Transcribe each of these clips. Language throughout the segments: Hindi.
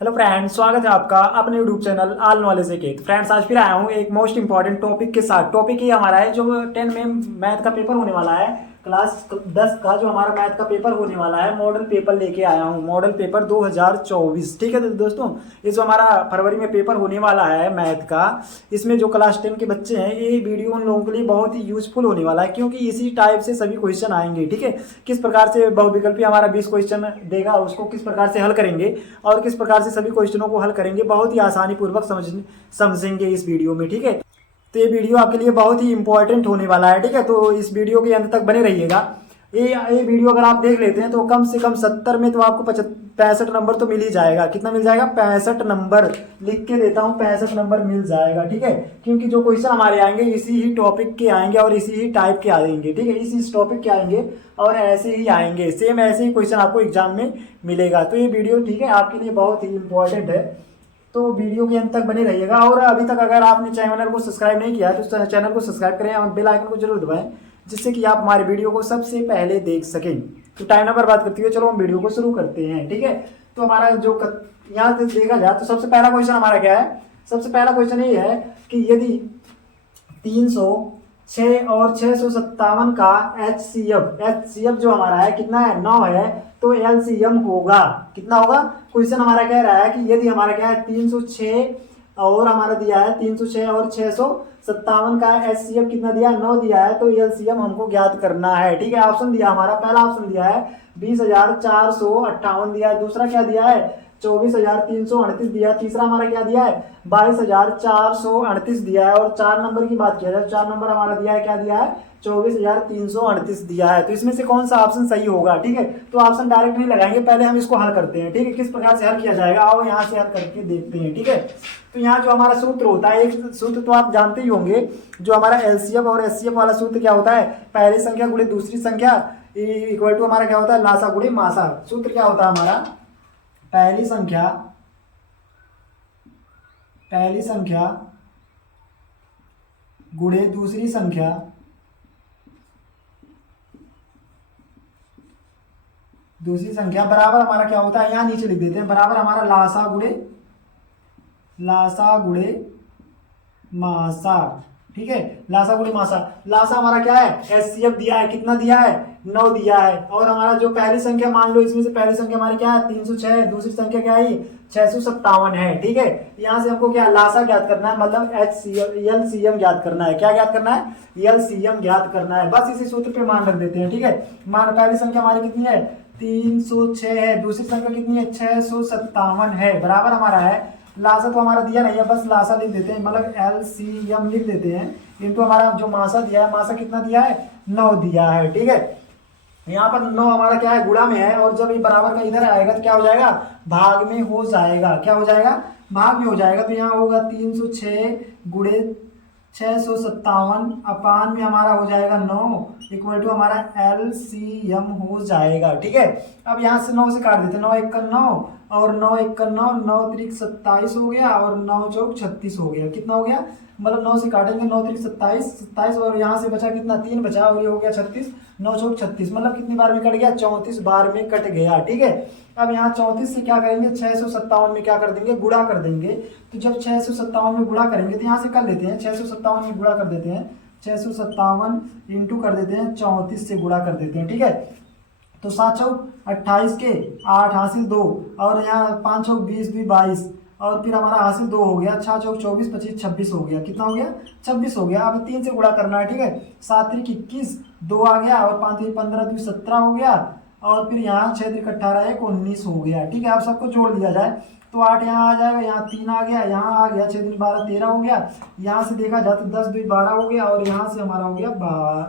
हेलो फ्रेंड्स, स्वागत है आपका अपने यूट्यूब चैनल ऑल नॉलेज के। फ्रेंड्स, आज फिर आया हूँ एक मोस्ट इंपॉर्टेंट टॉपिक के साथ। टॉपिक ये हमारा है जो 10 में मैथ का पेपर होने वाला है, क्लास 10 का जो हमारा मैथ का पेपर होने वाला है। मॉडल पेपर लेके आया हूँ, मॉडल पेपर 2024। ठीक है दोस्तों, ये जो हमारा फरवरी में पेपर होने वाला है मैथ का, इसमें जो क्लास 10 के बच्चे हैं, ये वीडियो उन लोगों के लिए बहुत ही यूजफुल होने वाला है, क्योंकि इसी टाइप से सभी क्वेश्चन आएंगे। ठीक है, किस प्रकार से बहुविकल्पी हमारा 20 क्वेश्चन देगा, उसको किस प्रकार से हल करेंगे और किस प्रकार से सभी क्वेश्चनों को हल करेंगे, बहुत ही आसानी पूर्वक समझेंगे इस वीडियो में। ठीक है, तो ये वीडियो आपके लिए बहुत ही इंपॉर्टेंट होने वाला है। ठीक है, तो इस वीडियो के अंत तक बने रहिएगा। ये वीडियो अगर आप देख लेते हैं तो कम से कम 70 में तो आपको 65 नंबर तो मिल ही जाएगा। कितना मिल जाएगा? 65 नंबर। लिख के देता हूँ, 65 नंबर मिल जाएगा। ठीक है, क्योंकि जो क्वेश्चन हमारे आएंगे इसी ही टॉपिक के आएंगे और इसी ही टाइप के आएंगे। ठीक है, इसी टॉपिक के आएंगे और ऐसे ही आएंगे, सेम ऐसे ही क्वेश्चन आपको एग्जाम में मिलेगा। तो ये वीडियो ठीक है आपके लिए बहुत ही इंपॉर्टेंट है, तो वीडियो के अंत तक बने रहिएगा। और अभी तक अगर आपने चैनल को सब्सक्राइब नहीं किया है तो चैनल को सब्सक्राइब करें और बेल आइकन को जरूर दबाएं, जिससे कि आप हमारे वीडियो को सबसे पहले देख सकें। तो टाइम ना बर्बाद करते हुए चलो हम वीडियो को शुरू करते हैं। ठीक है, तो हमारा जो यहाँ से देखा जाए तो सबसे पहला क्वेश्चन हमारा क्या है? सबसे पहला क्वेश्चन ये है कि यदि 306 और 657 का एचसीएफ जो हमारा है कितना है? 9 है, तो एलसीएम होगा कितना होगा? क्वेश्चन हमारा कह रहा है कि यदि हमारा क्या है 306 और हमारा दिया है 306 और 657 का एचसीएफ कितना दिया है? 9 दिया है, तो एलसीएम हमको ज्ञात करना है। ठीक है, ऑप्शन दिया हमारा, पहला ऑप्शन दिया है 20,458 दिया है, दूसरा क्या दिया है 24,338 दिया है, तीसरा हमारा क्या दिया है 22,438 दिया है, और 4 नंबर की बात किया जाए 4 नंबर हमारा दिया है, क्या दिया है 24,338 दिया है। तो इसमें से कौन सा ऑप्शन सही होगा? ठीक है, तो ऑप्शन डायरेक्ट नहीं लगाएंगे, पहले हम इसको हल करते हैं। ठीक है, किस प्रकार से हल किया जाएगा आओ यहाँ से हल करके देखते हैं। ठीक है, तो यहाँ जो हमारा सूत्र होता है, एक सूत्र तो आप जानते ही होंगे, जो हमारा एलसीएम और एचसीएफ वाला सूत्र क्या होता है? पहली संख्या गुणे दूसरी संख्या इक्वल टू हमारा क्या होता है? लासा गुणे मासा। सूत्र क्या होता है हमारा? पहली संख्या गुणे दूसरी संख्या बराबर हमारा क्या होता है? यहां नीचे लिख देते हैं, बराबर हमारा लासा गुणे मासा। ठीक है, लासा गुणे मासा। लासा हमारा क्या है? एचसीएफ दिया है, कितना दिया है 9 दिया है, और हमारा जो पहली संख्या मान लो, इसमें से पहली संख्या हमारी क्या है 306 है, दूसरी संख्या क्या है 657 है। ठीक है, यहाँ से हमको क्या लासा ज्ञात करना है, मतलब एलसीएम ज्ञात करना है। क्या ज्ञात करना है? एलसीएम ज्ञात करना है। बस इसी सूत्र पे मान रख देते हैं। ठीक है, मान पहली संख्या हमारी कितनी है 306 है, दूसरी संख्या कितनी है 657 है, बराबर हमारा है लासा तो हमारा दिया नहीं है, बस लासा लिख देते हैं, मतलब एलसीएम लिख देते हैं, इनटू हमारा जो मासा दिया है, मासा कितना दिया है 9 दिया है। ठीक है, यहाँ पर 9 हमारा क्या है गुणा में है, और जब ये बराबर का इधर आएगा तो क्या हो जाएगा? भाग में हो जाएगा। क्या हो जाएगा? भाग में हो जाएगा। तो यहाँ होगा 306 गुणे 657 अपान में हमारा हो जाएगा 9 इक्वल टू हमारा एलसीएम हो जाएगा। ठीक है, अब यहाँ से 9 से काट देते हैं, 9 एक 9 और 9 एक 9, 9 त्रिक 27 हो गया, और 9 चौक 36 हो गया। कितना हो गया? मतलब 9 से काटेंगे 9 त्रिक 27, और यहाँ से बचा कितना 3 बचा, और ये हो गया 36, 9 चौक 36, मतलब कितनी बार में कट गया? 34 बार में कट गया। ठीक है, अब यहाँ 34 से क्या करेंगे 657 में क्या कर देंगे? गुणा कर देंगे। तो जब 657 में गुणा करेंगे तो यहाँ से कर लेते हैं, 657 में गुणा कर देते हैं, 657 इंटू कर देते हैं 34 से गुणा कर देते हैं। ठीक है, तो 7 चौक 28 के 8 हासिल 2, और यहाँ 5 चौक 20 2 22, और फिर हमारा हासिल 2 हो गया, 6 चौक 24 25 26 हो गया। कितना हो गया? 26 हो गया। अब 3 से गुणा करना है। ठीक है, 7 त्रिक 21, 2 आ गया, और 5 त्रिक 15 2 17 हो गया, और फिर यहाँ 6 त्रिक 18 1 19 हो गया। ठीक है, अब सबको जोड़ दिया जाए तो 8 यहाँ आ जाएगा, यहाँ 3 आ गया, यहाँ आ गया 6 3 12 13 हो गया, यहाँ से देखा जाए तो 10 2 12 हो गया, और यहाँ से हमारा हो गया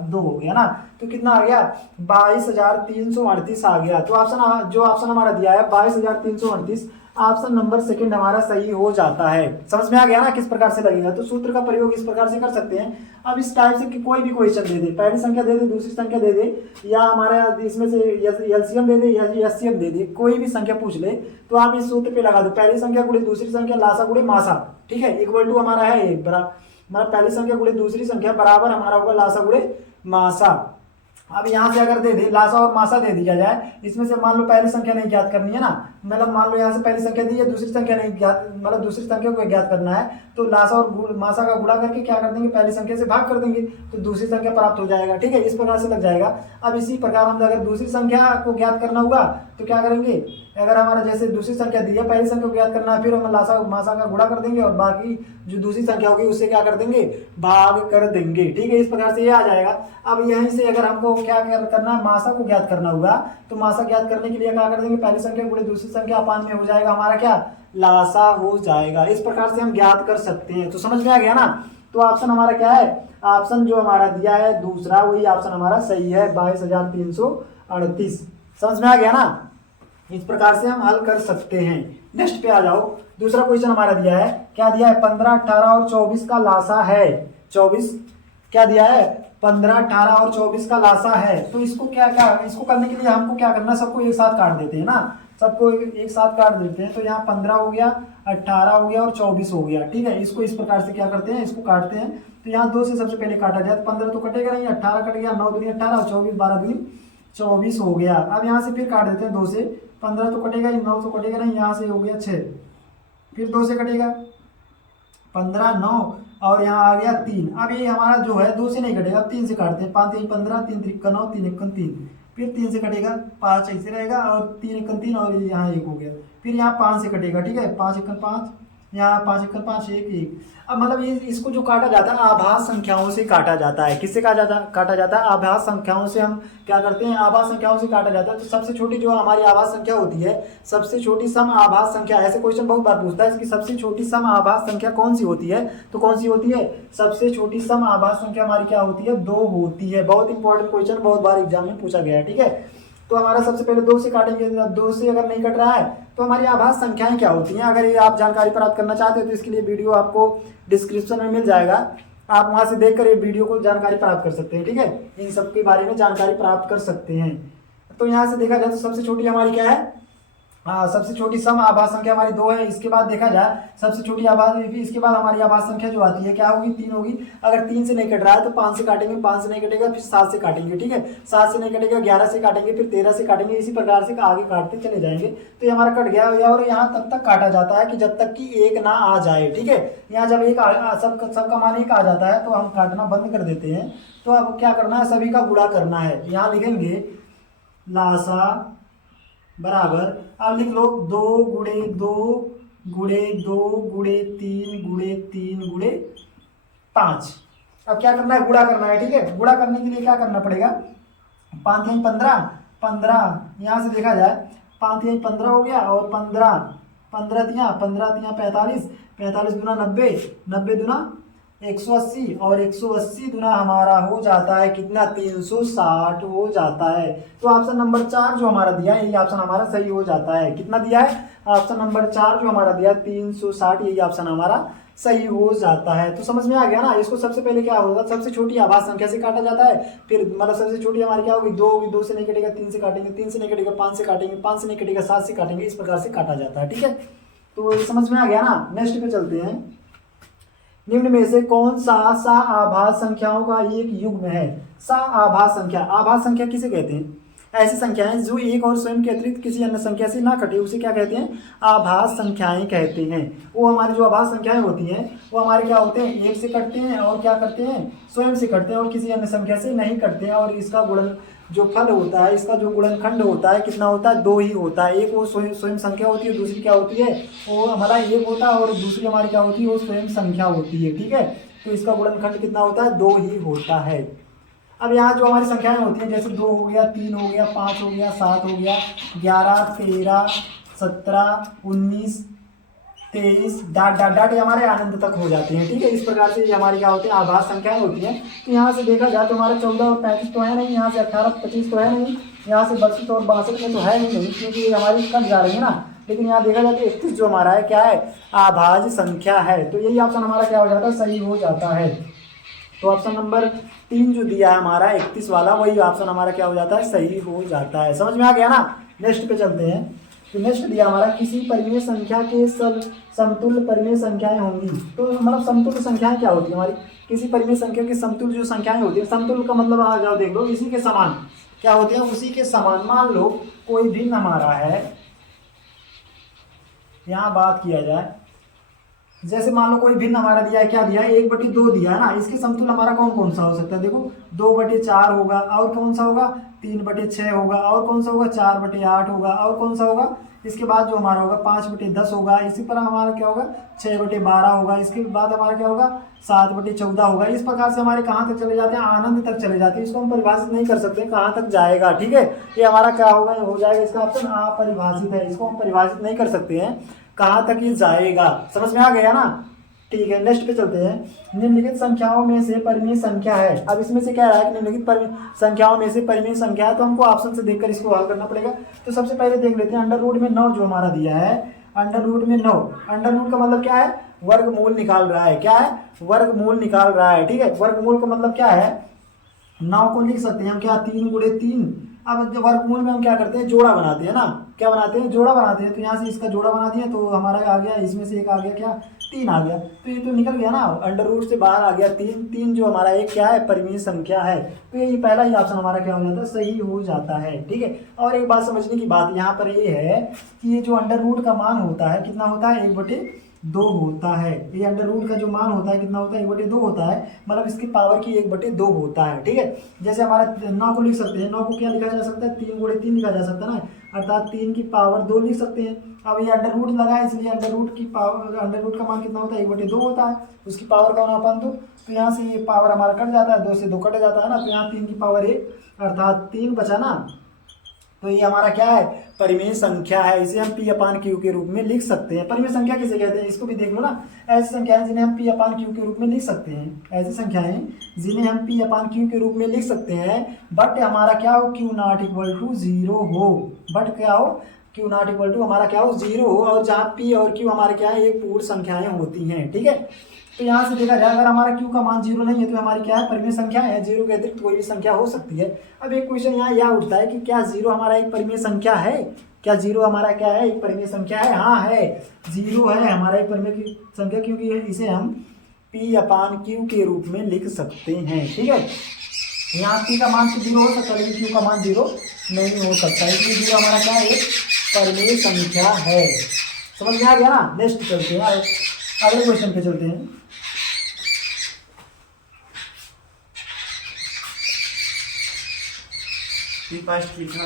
2 हो गया ना। तो कितना आ गया? 22,338 आ गया। तो ऑप्शन जो ऑप्शन हमारा दिया है 22,338, ऑप्शन नंबर सेकंड हमारा सही हो जाता है। समझ में आ गया ना किस प्रकार से लगेगा? तो सूत्र का प्रयोग इस प्रकार से कर सकते हैं। अब इस टाइप से कि कोई भी क्वेश्चन दे दे, पहली संख्या दे दे, दूसरी संख्या दे दे, या हमारा इसमें से एलसीएम दे दे या एचसीएम दे दे, कोई भी संख्या पूछ ले तो आप इस सूत्र पे लगा दो, पहली संख्या गुणे दूसरी संख्या लासा गुणे मासा। ठीक है, इक्वल टू हमारा है बराबर, पहली संख्या गुणे दूसरी संख्या बराबर हमारा होगा लासा गुणे मासा। अब यहाँ से अगर दे दे लासा और मासा दे दिया जाए, इसमें से मान लो पहली संख्या नहीं ज्ञात करनी है ना, मतलब मान लो यहाँ से पहली संख्या दी है, दूसरी संख्या नहीं ज्ञात, मतलब दूसरी संख्या को ज्ञात करना है, तो लासा और मासा का गुणा करके क्या कर देंगे, पहली संख्या से भाग कर देंगे तो दूसरी संख्या प्राप्त हो जाएगा। ठीक है, इस प्रकार से लग जाएगा। अब इसी प्रकार हम अगर दूसरी संख्या को ज्ञात करना हुआ तो क्या करेंगे, अगर हमारा जैसे दूसरी संख्या दी है, पहली संख्या को ज्ञात करना है, फिर हम लासा मासा का गुणा कर देंगे और बाकी जो दूसरी संख्या होगी उससे क्या कर देंगे, भाग कर देंगे। ठीक है, इस प्रकार से ये आ जाएगा। अब यहीं से अगर हमको क्या करना है, मासा को ज्ञात करना हुआ तो मासा ज्ञात करने के लिए क्या कर देंगे, पहली संख्या गुणे दूसरी संख्या अपान में हो जाएगा हमारा क्या, लासा हो जाएगा। इस प्रकार से हम ज्ञात कर सकते हैं। तो समझ में आ गया ना। तो ऑप्शन हमारा क्या है, ऑप्शन जो हमारा दिया है दूसरा, वही ऑप्शन हमारा सही है, 22,338। समझ में आ गया ना। इस प्रकार से हम हल कर सकते हैं। नेक्स्ट पे आ जाओ। दूसरा क्वेश्चन हमारा दिया है, क्या दिया है, 15, 18 और 24 का लासा है। 24 क्या दिया है, 15, 18 और 24 का लासा है। तो इसको इसको करने के लिए हमको क्या करना है, सबको एक साथ काट देते हैं ना, सबको एक साथ काट देते हैं। तो यहाँ 15 हो गया, 18 हो गया और 24 हो गया। ठीक है, इसको इस प्रकार से क्या करते हैं, इसको काटते हैं। तो यहाँ 2 से सबसे पहले काटा जाए, 15 तो कटेगा नहीं, 18 कट गया, 9 दूनी 18 और 24 12 दूनी 24 हो गया। अब यहाँ से फिर काट देते हैं 2 से, 15 तो कटेगा ही, 9 तो कटेगा नहीं, यहाँ से हो गया 6, फिर 2 से कटेगा 15, 9 और यहाँ आ गया 3। अब ये हमारा जो है 2 से नहीं कटेगा, अब 3 से काटते हैं, 5 3 15, 3 3 9, 3 1 3, फिर 3 से कटेगा, 5 ऐसे रहेगा और 3 1 3 और यहाँ 1 हो गया, फिर यहाँ 5 से कटेगा। ठीक है, 5 1 5, यहाँ 5 1 5 1 1। अब मतलब ये इसको जो काटा जाता है आभास संख्याओं से काटा जाता है। किससे काटा जाता है, आभास संख्याओं से हम क्या करते हैं, आभास संख्याओं से काटा जाता है। तो सबसे छोटी जो हमारी आभास संख्या होती है, सबसे छोटी सम आभास संख्या, ऐसे क्वेश्चन बहुत बार पूछता है इसकी सबसे छोटी सम आभास संख्या कौन सी होती है। तो कौन सी होती है, सबसे छोटी सम आभास संख्या हमारी क्या होती है, 2 होती है। बहुत इंपॉर्टेंट क्वेश्चन, बहुत बार एग्जाम में पूछा गया है। ठीक है, तो हमारा सबसे पहले 2 से काटेंगे। 2 से अगर नहीं कट रहा है तो हमारी आभास संख्याएं क्या होती हैं। अगर ये आप जानकारी प्राप्त करना चाहते हो तो इसके लिए वीडियो आपको डिस्क्रिप्शन में मिल जाएगा, आप वहां से देखकर ये वीडियो को जानकारी प्राप्त कर सकते हैं। ठीक है, इन सब के बारे में जानकारी प्राप्त कर सकते हैं। तो यहाँ से देखा जाए तो सबसे छोटी हमारी क्या है, सबसे छोटी सम आभास संख्या हमारी 2 है। इसके बाद देखा जाए सबसे छोटी आभास, इसके बाद हमारी आभास संख्या जो आती है क्या होगी, 3 होगी। अगर 3 से नहीं कट रहा है तो 5 से काटेंगे, 5 से नहीं कटेगा फिर 7 से काटेंगे। ठीक है, 7 से नहीं कटेगा 11 से काटेंगे, फिर 13 से काटेंगे, इसी प्रकार से आगे काटते चले जाएंगे। तो ये हमारा कट गया और यहाँ तब तक काटा जाता है कि जब तक कि 1 ना आ जाए। ठीक है, यहाँ जब एक सबका मान 1 आ जाता है तो हम काटना बंद कर देते हैं। तो अब क्या करना है, सभी का गुणा करना है। यहाँ लिखेंगे लासा बराबर, अब लिख लो 2 गुणे 2 गुणे 2 गुणे 3 गुणे 3 गुणे 5। अब क्या करना है, गुणा करना है। ठीक है, गुणा करने के लिए क्या करना पड़ेगा, 5 3 15, 15 यहाँ से देखा जाए 5 3 15 हो गया और 15 15 तिया 45, 45 दूना 90, 90 दूना 180 और 180 दुना हमारा हो जाता है कितना, 360 हो जाता है। तो ऑप्शन नंबर 4 जो हमारा दिया है यही ऑप्शन हमारा सही हो जाता है। कितना दिया है, ऑप्शन नंबर 4 जो हमारा दिया है 360, यही ऑप्शन हमारा सही हो जाता है। तो समझ में आ गया ना। इसको सबसे पहले क्या होगा, सबसे छोटी आभास संख्या से काटा जाता है, फिर मतलब सबसे छोटी हमारी क्या होगी, 2 होगी, 2 से नहीं कटेगा 3 से काटेंगे, 3 से नहीं कटेगा 5 से काटेंगे, 5 से नहीं कटेगा 7 से काटेंगे, इस प्रकार से काटा जाता है। ठीक है, तो समझ में आ गया ना। नेक्स्ट पे चलते हैं। निम्न में से कौन सा आभास संख्याओं का एक युग्म है। आभास संख्या, आभास संख्या किसे कहते हैं, ऐसी संख्याएं जो एक और स्वयं के अतिरिक्त किसी अन्य संख्या से ना कटे उसे क्या कहते हैं, आभास संख्याएं कहते हैं। वो हमारी जो आभास संख्याएं होती हैं वो हमारे क्या होते हैं, एक से कटते हैं और क्या करते हैं, स्वयं से कटते हैं और किसी अन्य संख्या से नहीं कटते हैं। और इसका गुणन जो फल होता है, इसका जो गुणनखंड होता है कितना होता है, 2 ही होता है। एक वो स्वयं संख्या होती है, दूसरी क्या होती है, वो हमारा एक होता है और दूसरी हमारी क्या होती है, वो स्वयं संख्या होती है। ठीक है, तो इसका गुणनखंड कितना होता है, 2 ही होता है। अब यहाँ जो हमारी संख्याएं होती हैं जैसे 2 हो गया, 3 हो गया, 5 हो गया, 7 हो गया, 11 13 17 19 23 डाट डाट डाट ये हमारे अनंत तक हो जाते हैं। ठीक है, इस प्रकार से ये हमारी क्या होती है, आभास संख्याएं होती हैं। तो यहाँ से देखा जाए तो हमारा 14 और 35 तो है नहीं, यहाँ से 18 25 तो है नहीं, यहाँ से 32 और 62 में तो है नहीं, क्योंकि ये हमारी कट जा रही है ना। लेकिन यहाँ देखा जाए तो 31 जो हमारा है क्या है, आभाज्य संख्या है। तो यही ऑप्शन हमारा क्या हो जाता है, सही हो जाता है। तो ऑप्शन नंबर 3 जो दिया है हमारा 31 वाला, वही ऑप्शन हमारा क्या हो जाता है, सही हो जाता है। समझ में आ गया ना। नेक्स्ट पे चलते हैं। तो नेक्स्ट दिया हमारा किसी परिमेय संख्या के सब समतुल्य परिमेय संख्याएं होंगी। तो मतलब समतुल्य संख्याएं क्या होती है हमारी, किसी परिमेय संख्या के समतुल्य जो संख्याएं होती है, समतुल्य का मतलब आ जाओ देख लो इसी के समान क्या होते हैं, उसी के समान। मान लो कोई भिन्न हमारा है, यहाँ बात किया जाए, जैसे मान लो कोई भिन्न हमारा दिया है, क्या दिया है 1/2 दिया है ना, इसके समतुल्य हमारा कौन कौन सा हो सकता है, देखो 2/4 होगा, और कौन सा होगा 3/6 होगा, और कौन सा होगा 4/8 होगा, और कौन सा होगा इसके बाद जो हमारा होगा 5/10 होगा, इसी पर हमारा क्या होगा 6/12 होगा, इसके बाद हमारा क्या होगा 7/14 होगा। इस प्रकार से हमारे कहाँ तक चले जाते हैं, आनंद तक चले जाते हैं। इसको हम परिभाषित नहीं कर सकते कहाँ तक जाएगा, ठीक है। ये हमारा क्या होगा, हो जाएगा इसका ऑप्शन अपरिभाषित है, इसको हम परिभाषित नहीं कर सकते हैं कहाँ तक ये जाएगा। समझ में आ गया ना, ठीक है। नेक्स्ट पे चलते हैं। निम्नलिखित संख्याओं में से परिमेय संख्या है। अब इसमें से कह रहा है कि निम्नलिखित संख्याओं में से परिमेय संख्या है, तो हमको ऑप्शन से देखकर इसको हल करना पड़ेगा। तो सबसे पहले देख लेते हैं अंडर रूट में 9 जो हमारा दिया है, अंडर रूट में 9, अंडर रूट का मतलब क्या है, वर्गमूल निकाल रहा है, क्या है वर्गमूल निकाल रहा है, ठीक है। वर्गमूल का मतलब क्या है, 9 को लिख सकते हैं हम क्या 3 × 3। अब जब वर्गमूल में हम क्या करते हैं, जोड़ा बनाते हैं ना, क्या बनाते हैं जोड़ा बनाते हैं। तो यहाँ से इसका जोड़ा बना दिया तो हमारा आ गया, इसमें से एक आ गया क्या 3 आ गया, तो ये तो निकल गया ना, अंडर रूट से बाहर आ गया 3। 3 जो हमारा एक क्या है परिमेय संख्या है, तो ये पहला ही ऑप्शन हमारा क्या हो जाता है, सही हो जाता है, ठीक है। और एक बात समझने की बात यहाँ पर ये है कि ये जो अंडर रूट का मान होता है कितना होता है 1/2 होता है। ये अंडर रूट का जो मान होता है कितना होता है 1/2 होता है, मतलब इसकी पावर की 1/2 होता है, ठीक है। जैसे हमारा 9 को लिख सकते हैं, 9 को क्या लिखा जा सकता है 3 × 3 लिखा जा सकता है ना, अर्थात 3 की पावर 2 लिख सकते हैं। अब ये अंडर रूट लगा है इसलिए अंडर रूट की पावर, अंडर रूट का मान कितना होता है 1/2 होता है, उसकी पावर का होना अपन 2, तो यहाँ से ये पावर हमारा कट जाता है, 2 से 2 कट जाता है ना, तो यहाँ 3 की पावर 1 अर्थात 3 बचा ना। तो ये हमारा क्या है परिमेय संख्या है, इसे हम P/Q के रूप में लिख सकते हैं। परिमेय संख्या किसे कहते हैं, इसको भी देख लो ना, ऐसी संख्याएं जिन्हें हम P/Q के रूप में लिख सकते हैं, ऐसी संख्याएं जिन्हें हम P/Q के रूप में लिख सकते हैं, बट हमारा क्या हो Q ≠ 0 हो, बट क्या हो Q ≠ हमारा क्या हो 0 हो, और जहाँ P और Q हमारे क्या है एक पूर्ण संख्याएं होती हैं, ठीक है। तो यहाँ से देखा जाए अगर हमारा Q का मान 0 नहीं है तो हमारी क्या है परिमेय संख्या है, 0 के अतिरिक्त कोई भी संख्या हो सकती है। अब एक क्वेश्चन यहाँ यह उठता है कि क्या 0 हमारा एक परिमेय संख्या है, क्या 0 हमारा क्या है एक परिमेय संख्या है, हाँ है 0 है हमारा एक परिमेय की संख्या, क्योंकि इसे हम P/Q के रूप में लिख सकते हैं, ठीक है। यहाँ P का मान तो 0 हो सकता है लेकिन Q का मान 0 नहीं हो सकता, इसलिए 0 हमारा क्या है एक परिमेय संख्या है। समझ में आ गया ना। नेक्स्ट चलते हैं, अगले क्वेश्चन पे चलते हैं। फास्ट लिखना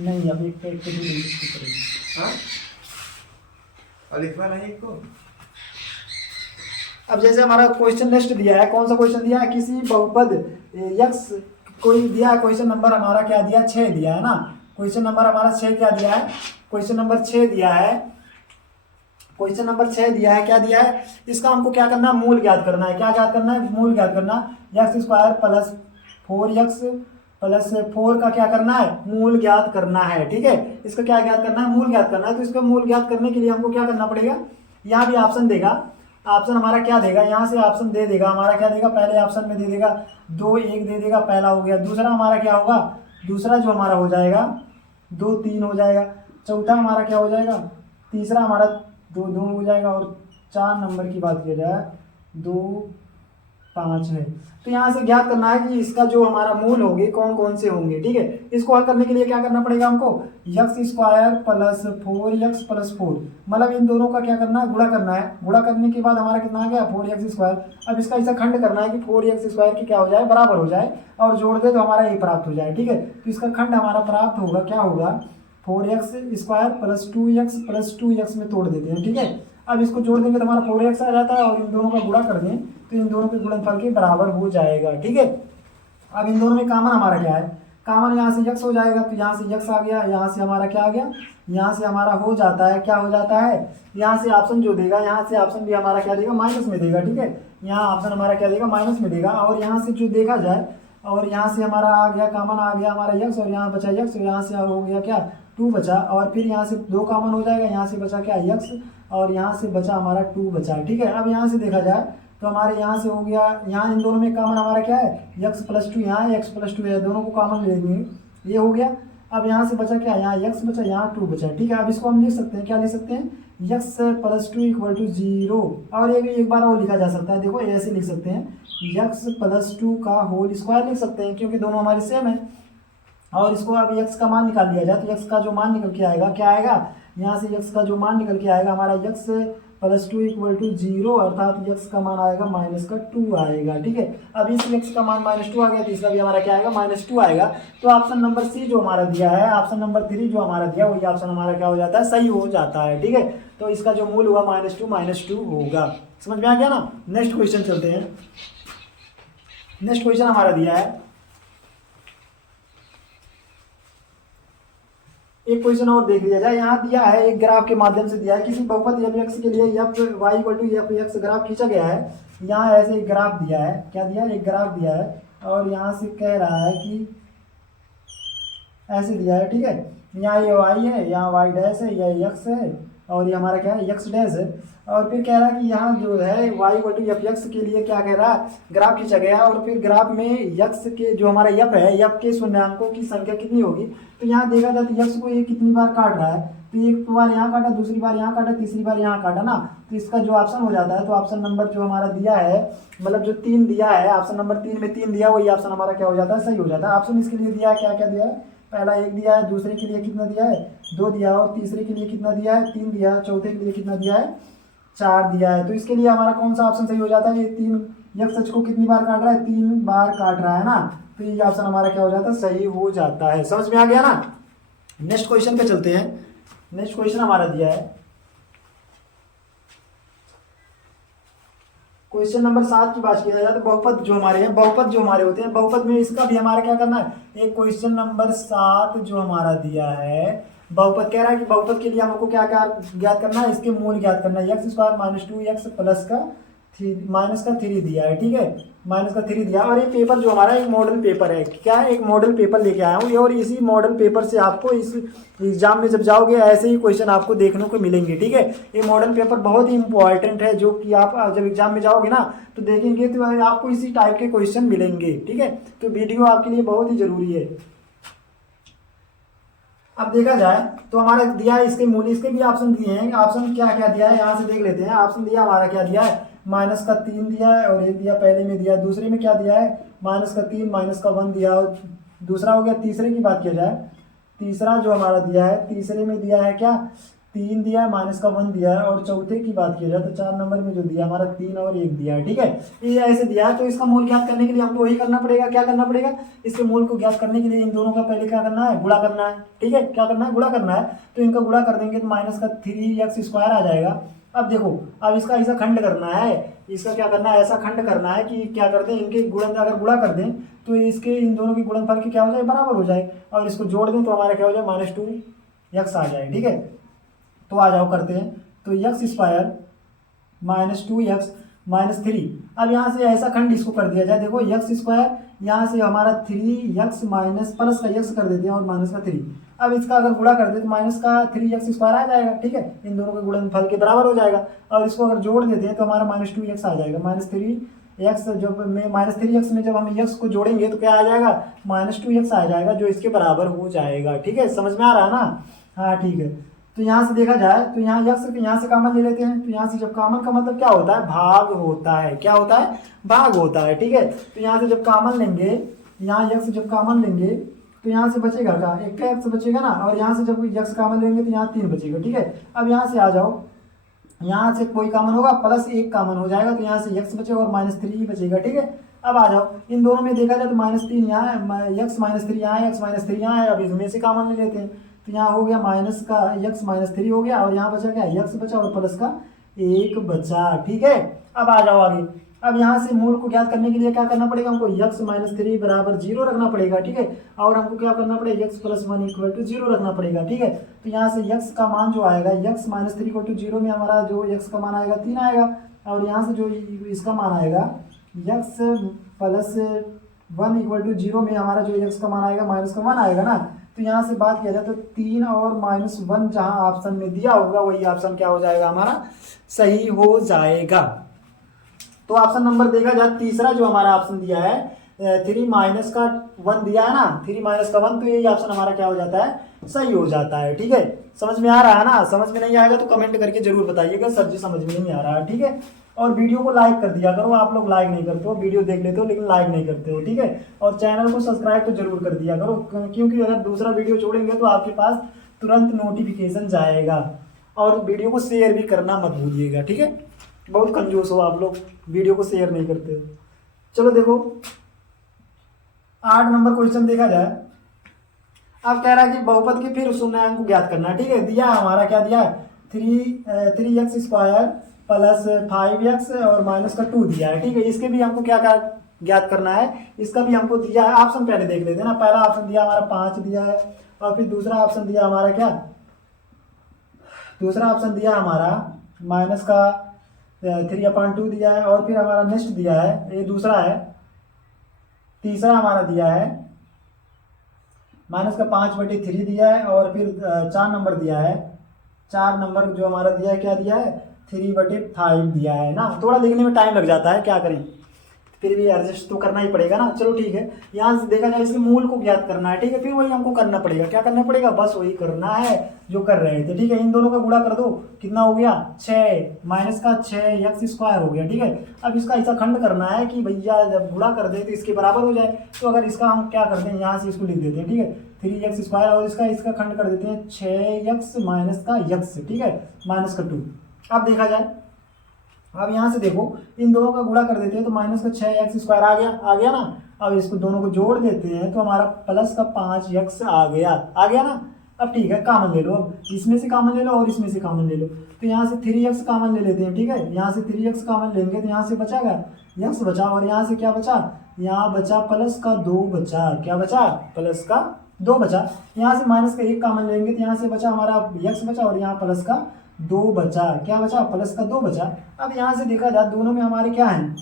नहीं, अब एक पे भी लिख करेंगे, हाँ और लिखवा नहीं को। अब जैसे हमारा क्वेश्चन नेक्स्ट दिया है, कौन सा क्वेश्चन दिया है, किसी बहुपद यक्स कोई दिया है, क्वेश्चन नंबर हमारा क्या दिया 6 दिया है ना, क्वेश्चन नंबर हमारा 6 क्या दिया है, क्वेश्चन नंबर 6 दिया है, क्वेश्चन नंबर 6 दिया है, क्या दिया है, इसका हमको क्या करना है मूल ज्ञात करना है, क्या ज्ञात करना है मूल ज्ञात करना, x² + 4x + 4 का क्या करना है मूल ज्ञात करना है, ठीक है। इसका क्या ज्ञात करना है मूल ज्ञात करना है, तो इसका मूल ज्ञात करने के लिए हमको क्या करना पड़ेगा, यहाँ भी ऑप्शन देगा, ऑप्शन हमारा क्या देगा, यहाँ से ऑप्शन दे देगा, हमारा क्या देगा पहले ऑप्शन में दे देगा 2 1 दे देगा, पहला हो गया, दूसरा हमारा क्या होगा, दूसरा जो हमारा हो जाएगा 2 3 हो जाएगा, चौथा हमारा क्या हो जाएगा, तीसरा हमारा 2 2 हो जाएगा, और 4 नंबर की बात किया जाए 2 5 है। तो यहाँ से ज्ञात करना है कि इसका जो हमारा मूल होंगे कौन कौन से होंगे, ठीक है। इसको हल करने के लिए क्या करना पड़ेगा हमको x² + 4x + 4, मतलब इन दोनों का क्या करना है गुणा करना है, गुणा करने के बाद हमारा कितना आ गया 4x²। अब इसका ऐसा खंड करना है कि 4x² की क्या हो जाए बराबर हो जाए, और जोड़ दे तो हमारा ये प्राप्त हो जाए, ठीक है। तो इसका खंड हमारा प्राप्त होगा, क्या होगा 4x² + 2x + 2x में तोड़ देते हैं, ठीक है। अब इसको जोड़ देंगे तो हमारा 4x आ जाता है, और इन दोनों का गुणा कर दें तो इन दोनों के गुणनफल के बराबर हो जाएगा, ठीक है। अब इन दोनों में कॉमन हमारा क्या है, कॉमन यहाँ से x हो जाएगा, तो यहाँ से x आ गया, यहाँ से हमारा क्या आ गया, यहाँ से हमारा हो जाता है, क्या हो जाता है, यहाँ से ऑप्शन जो देगा, यहाँ से ऑप्शन भी हमारा क्या देगा माइनस में देगा, ठीक है। यहाँ ऑप्शन हमारा क्या देगा माइनस में देगा, और यहाँ से जो देखा जाए, और यहाँ से हमारा आ गया कॉमन आ गया हमारा x, और यहाँ बचा x, और यहाँ से हो गया क्या 2 बचा, और फिर यहाँ से 2 कॉमन हो जाएगा, यहाँ से बचा क्या x, और यहाँ से बचा हमारा 2 बचा, ठीक है। अब यहाँ से देखा जाए तो हमारे यहाँ से हो गया, यहाँ इन दोनों में कॉमन हमारा क्या है x + 2, यहाँ x + 2 है, दोनों को कॉमन ले लेंगे, ये हो गया। अब यहाँ से बचा क्या, यहाँ x बचा, यहाँ 2 बचा, ठीक है। अब इसको हम लिख सकते हैं, क्या लिख सकते हैं, x + 2 = 0। और एक बार और लिखा जा सकता है, देखो ऐसे लिख सकते हैं, x + 2 का होल स्क्वायर लिख सकते हैं, क्योंकि दोनों हमारे सेम है। और इसको अब x का मान निकाल लिया जाए तो x का जो मान निकल के आएगा क्या आएगा, यहाँ से x का जो मान निकल के आएगा हमारा x + 2 = 0, अर्थात x का मान आएगा -2 आएगा, ठीक है। अब इस x का मान -2 आ गया तो इसका भी हमारा क्या आएगा, -2 आएगा। तो ऑप्शन नंबर सी जो हमारा दिया है, ऑप्शन नंबर 3 जो हमारा दिया वही ऑप्शन हमारा क्या हो जाता है, सही हो जाता है, ठीक है। तो इसका जो मूल हुआ -2 होगा। समझ में आ गया ना। नेक्स्ट क्वेश्चन चलते हैं। नेक्स्ट क्वेश्चन हमारा दिया है, एक क्वेश्चन और देख लिया जाए। यहाँ दिया है, एक ग्राफ के माध्यम से दिया है, किसी बहुपद f(x) के लिए fy = fx ग्राफ खींचा गया है। यहाँ ऐसे एक ग्राफ दिया है, क्या दिया है, एक ग्राफ दिया है, और यहाँ से कह रहा है कि ऐसे दिया है, ठीक है। यहाँ ये y है, यहाँ y डैश है, यह x है, और ये हमारा क्या है, x डैश है। और फिर कह रहा है कि यहाँ जो है y = fx के लिए क्या कह रहा है, ग्राफ खींचा गया, और फिर ग्राफ में x के जो हमारा f है, f के शून्यांकों की संख्या कितनी होगी। तो यहाँ देखा जाए तो x को ये कितनी बार काट रहा है, तो एक बार यहाँ काटा, दूसरी बार यहाँ काटा, तीसरी बार यहाँ काटा ना, तो इसका जो ऑप्शन हो जाता है, तो ऑप्शन नंबर जो हमारा दिया है, मतलब जो 3 दिया है, ऑप्शन नंबर 3 में 3 दिया, वही ऑप्शन हमारा क्या हो जाता है, सही हो जाता है। ऑप्शन इसके लिए दिया है, क्या क्या दिया है, पहला 1 दिया है, दूसरे के लिए कितना दिया है, 2 दिया है, और तीसरे के लिए कितना दिया है, 3 दिया है, चौथे के लिए कितना दिया है, 4 दिया है। तो इसके लिए हमारा कौन सा ऑप्शन सही हो जाता है, ये 3 x को कितनी बार काट रहा है, 3 बार काट रहा है ना, तो ये ऑप्शन हमारा क्या हो जाता है, सही हो जाता है। समझ में आ गया ना। नेक्स्ट क्वेश्चन पे चलते हैं। नेक्स्ट क्वेश्चन हमारा दिया है, क्वेश्चन नंबर 7 की बात किया जाए तो बहुपद जो हमारे हैं, बहुपद जो हमारे होते हैं, बहुपद में इसका भी हमारा क्या करना है, एक क्वेश्चन नंबर 7 जो हमारा दिया है, बहुपद कह रहा है कि बहुपद के लिए हमको क्या क्या ज्ञात करना है, इसके मूल ज्ञात करना है। x² - 2x + -3 दिया है, ठीक है, -3 दिया। और ये पेपर जो हमारा एक मॉडल पेपर है, क्या है, एक मॉडल पेपर लेके आया हूँ, और इसी मॉडल पेपर से आपको इस एग्जाम में जब जाओगे ऐसे ही क्वेश्चन आपको देखने को मिलेंगे, ठीक है। ये मॉडल पेपर बहुत ही इंपॉर्टेंट है, जो कि आप जब एग्जाम में जाओगे ना तो देखेंगे तो आपको इसी टाइप के क्वेश्चन मिलेंगे, ठीक है। तो वीडियो आपके लिए बहुत ही जरूरी है। अब देखा जाए तो हमारा दिया है इसके मूल्य, इसके भी ऑप्शन दिए हैं। ऑप्शन क्या क्या दिया है, यहाँ से देख लेते हैं। ऑप्शन दिया हमारा क्या दिया है, -3 दिया है, और एक दिया पहले में दिया, दूसरे में क्या दिया है, -3 -1 दिया, और दूसरा हो गया। तीसरे की बात किया जाए, तीसरा जो हमारा दिया है, तीसरे में दिया है क्या, 3 दिया है, -1 दिया है, और चौथे की बात किया जाए तो 4 नंबर में जो दिया हमारा 3 और 1 दिया है, ठीक है। ये ऐसे दिया है, तो इसका मूल ज्ञात करने के लिए हमको वही करना पड़ेगा, क्या करना पड़ेगा, इसके मूल को ज्ञात करने के लिए इन दोनों का पहले क्या करना है, गुणा करना है, ठीक है। क्या करना है, गुणा करना है। तो इनका गुणा कर देंगे तो -3x² आ जाएगा। अब देखो, अब इसका ऐसा खंड करना है, इसका क्या करना है, ऐसा खंड करना है कि क्या करते हैं, इनके गुणन अगर गुणा कर दें तो इसके इन दोनों के गुणनफल के क्या हो जाए, बराबर हो जाए, और इसको जोड़ दें तो हमारा क्या हो जाए, -2x आ जाए, ठीक है। तो आ जाओ करते हैं, तो x² -2x -3। अब यहाँ से ऐसा खंड इसको कर दिया जाए, देखो x², यहाँ से हमारा 3x माइनस प्लस का x कर देते हैं और माइनस का 3। अब इसका अगर गुणा कर दे तो -3x² आ जाएगा, ठीक है, इन दोनों के गुणनफल के बराबर हो जाएगा। और इसको अगर जोड़ देते हैं तो हमारा -2x आ जाएगा। -3x जब में -3x में जब हम x को जोड़ेंगे तो क्या आ जाएगा, -2x आ जाएगा, जो इसके बराबर हो जाएगा, ठीक है। समझ में आ रहा है ना, हाँ ठीक है। तो यहाँ से देखा जाए तो यहाँ x यहाँ से कॉमन ले लेते हैं, तो यहाँ से जब कॉमन का मतलब क्या होता है, भाग होता है, क्या होता है, भाग होता है, ठीक है। तो यहाँ से जब कॉमन लेंगे, यहाँ x जब कॉमन लेंगे तो यहाँ से बचेगा क्या, एक का x बचेगा ना, और यहाँ से जब x कॉमन लेंगे तो यहाँ 3 बचेगा, ठीक है। अब यहाँ से आ जाओ, यहाँ से कोई कॉमन होगा, +1 कॉमन हो जाएगा, तो यहाँ से x बचेगा और -3 बचेगा, ठीक है। अब आ जाओ, इन दोनों में देखा जाए तो -3 यहाँ है, x -3 यहाँ है, x -3 यहाँ है। अब इसमें से कॉमन ले लेते हैं, तो यहाँ हो गया माइनस का x -3 हो गया, और यहाँ बचा क्या, x बचा और प्लस का 1 बचा, ठीक है। अब आ जाओ आगे। अब यहाँ से मूल को ज्ञात करने के लिए क्या करना पड़ेगा, हमको x -3 = 0 रखना पड़ेगा, ठीक है। और हमको क्या करना पड़ेगा, x + 1 = 0 रखना पड़ेगा, ठीक है। तो यहाँ से x का मान जो आएगा, x -3 = 0 में हमारा जो x का मान आएगा 3 आएगा, और यहाँ से जो इसका मान आएगा x + 1 = 0 में हमारा जो x का मान आएगा -1 आएगा ना। तो यहाँ से बात किया जाए तो 3 और -1 जहाँ ऑप्शन में दिया होगा वही ऑप्शन क्या हो जाएगा, हमारा सही हो जाएगा। तो ऑप्शन नंबर देखा जाए, तीसरा जो हमारा ऑप्शन दिया है, 3 माइनस का 1 दिया है ना, 3 माइनस का 1, तो यही ऑप्शन हमारा क्या हो जाता है, सही हो जाता है। ठीक है, समझ में आ रहा है ना? समझ में नहीं आएगा तो कमेंट करके जरूर बताइएगा सर जी समझ में नहीं आ रहा है। ठीक है, और वीडियो को लाइक कर दिया करो, आप लोग लाइक नहीं करते हो, वीडियो देख लेते हो लेकिन लाइक नहीं करते हो। ठीक है, और चैनल को सब्सक्राइब तो जरूर कर दिया करो, क्योंकि अगर दूसरा वीडियो छोड़ेंगे तो आपके पास तुरंत नोटिफिकेशन जाएगा। और वीडियो को शेयर भी करना मत भूलिएगा। ठीक है, बहुत कंजूस हो आप लोग, वीडियो को शेयर नहीं करते हो। चलो देखो 8 नंबर क्वेश्चन देखा जाए। अब कह रहा है कि बहुपद के फिर शून्याङ्क को ज्ञात करना है। ठीक है, दिया है हमारा, क्या दिया है, 3x² प्लस 5x और माइनस का 2 दिया है। ठीक है, इसके भी हमको क्या क्या ज्ञात करना है, इसका भी हमको दिया है। ऑप्शन पहले देख लेते हैं ना। पहला ऑप्शन दिया हमारा 5 दिया है, और फिर दूसरा ऑप्शन दिया हमारा क्या, दूसरा ऑप्शन दिया हमारा माइनस का 3/2 दिया है, और फिर हमारा नेक्स्ट दिया है, ये दूसरा है। तीसरा हमारा दिया है माइनस का 5/3 दिया है, और फिर 4 नंबर दिया है। 4 नंबर जो हमारा दिया है, क्या दिया है, 3/5 दिया है ना। थोड़ा लिखने में टाइम लग जाता है, क्या करें, फिर भी एडजस्ट तो करना ही पड़ेगा ना। चलो ठीक है, यहाँ से देखा जाए इसके मूल को ज्ञात करना है। ठीक है, फिर वही हमको करना पड़ेगा, क्या करना पड़ेगा, बस वही करना है जो कर रहे थे। ठीक है, इन दोनों का गुणा कर दो, कितना हो गया, 6 माइनस का 6x² हो गया। ठीक है, अब इसका ऐसा खंड करना है कि भैया जब गुणा कर दे तो इसके बराबर हो जाए। तो अगर इसका हम क्या करते हैं, यहाँ से इसको लिख देते हैं। ठीक है, 3x², और इसका खंड कर देते हैं 6x माइनस का x। ठीक है, माइनस का 2। अब देखा जाए, अब यहाँ से देखो इन दोनों का गुणा कर देते हैं तो माइनस का 6x² आ गया ना। अब इसको दोनों को जोड़ देते हैं तो हमारा प्लस का 5x आ गया ना। अब ठीक है, कॉमन ले लो, अब इसमें से कॉमन ले लो और इसमें से कॉमन ले लो। तो यहाँ से 3x कॉमन ले लेते हैं। ठीक है, यहाँ से 3x कॉमन लेंगे तो यहाँ से बचागा x बचा, और यहाँ से क्या बचा, यहाँ बचा प्लस का 2 बचा। क्या बचा, प्लस का 2 बचा। यहाँ से माइनस का 1 कॉमन लेंगे तो यहाँ से बचा हमारा x बचा, और यहाँ प्लस का 2 बचा। क्या बचा, प्लस का 2 बचा। अब यहाँ से देखा जाए दोनों में हमारे क्या है,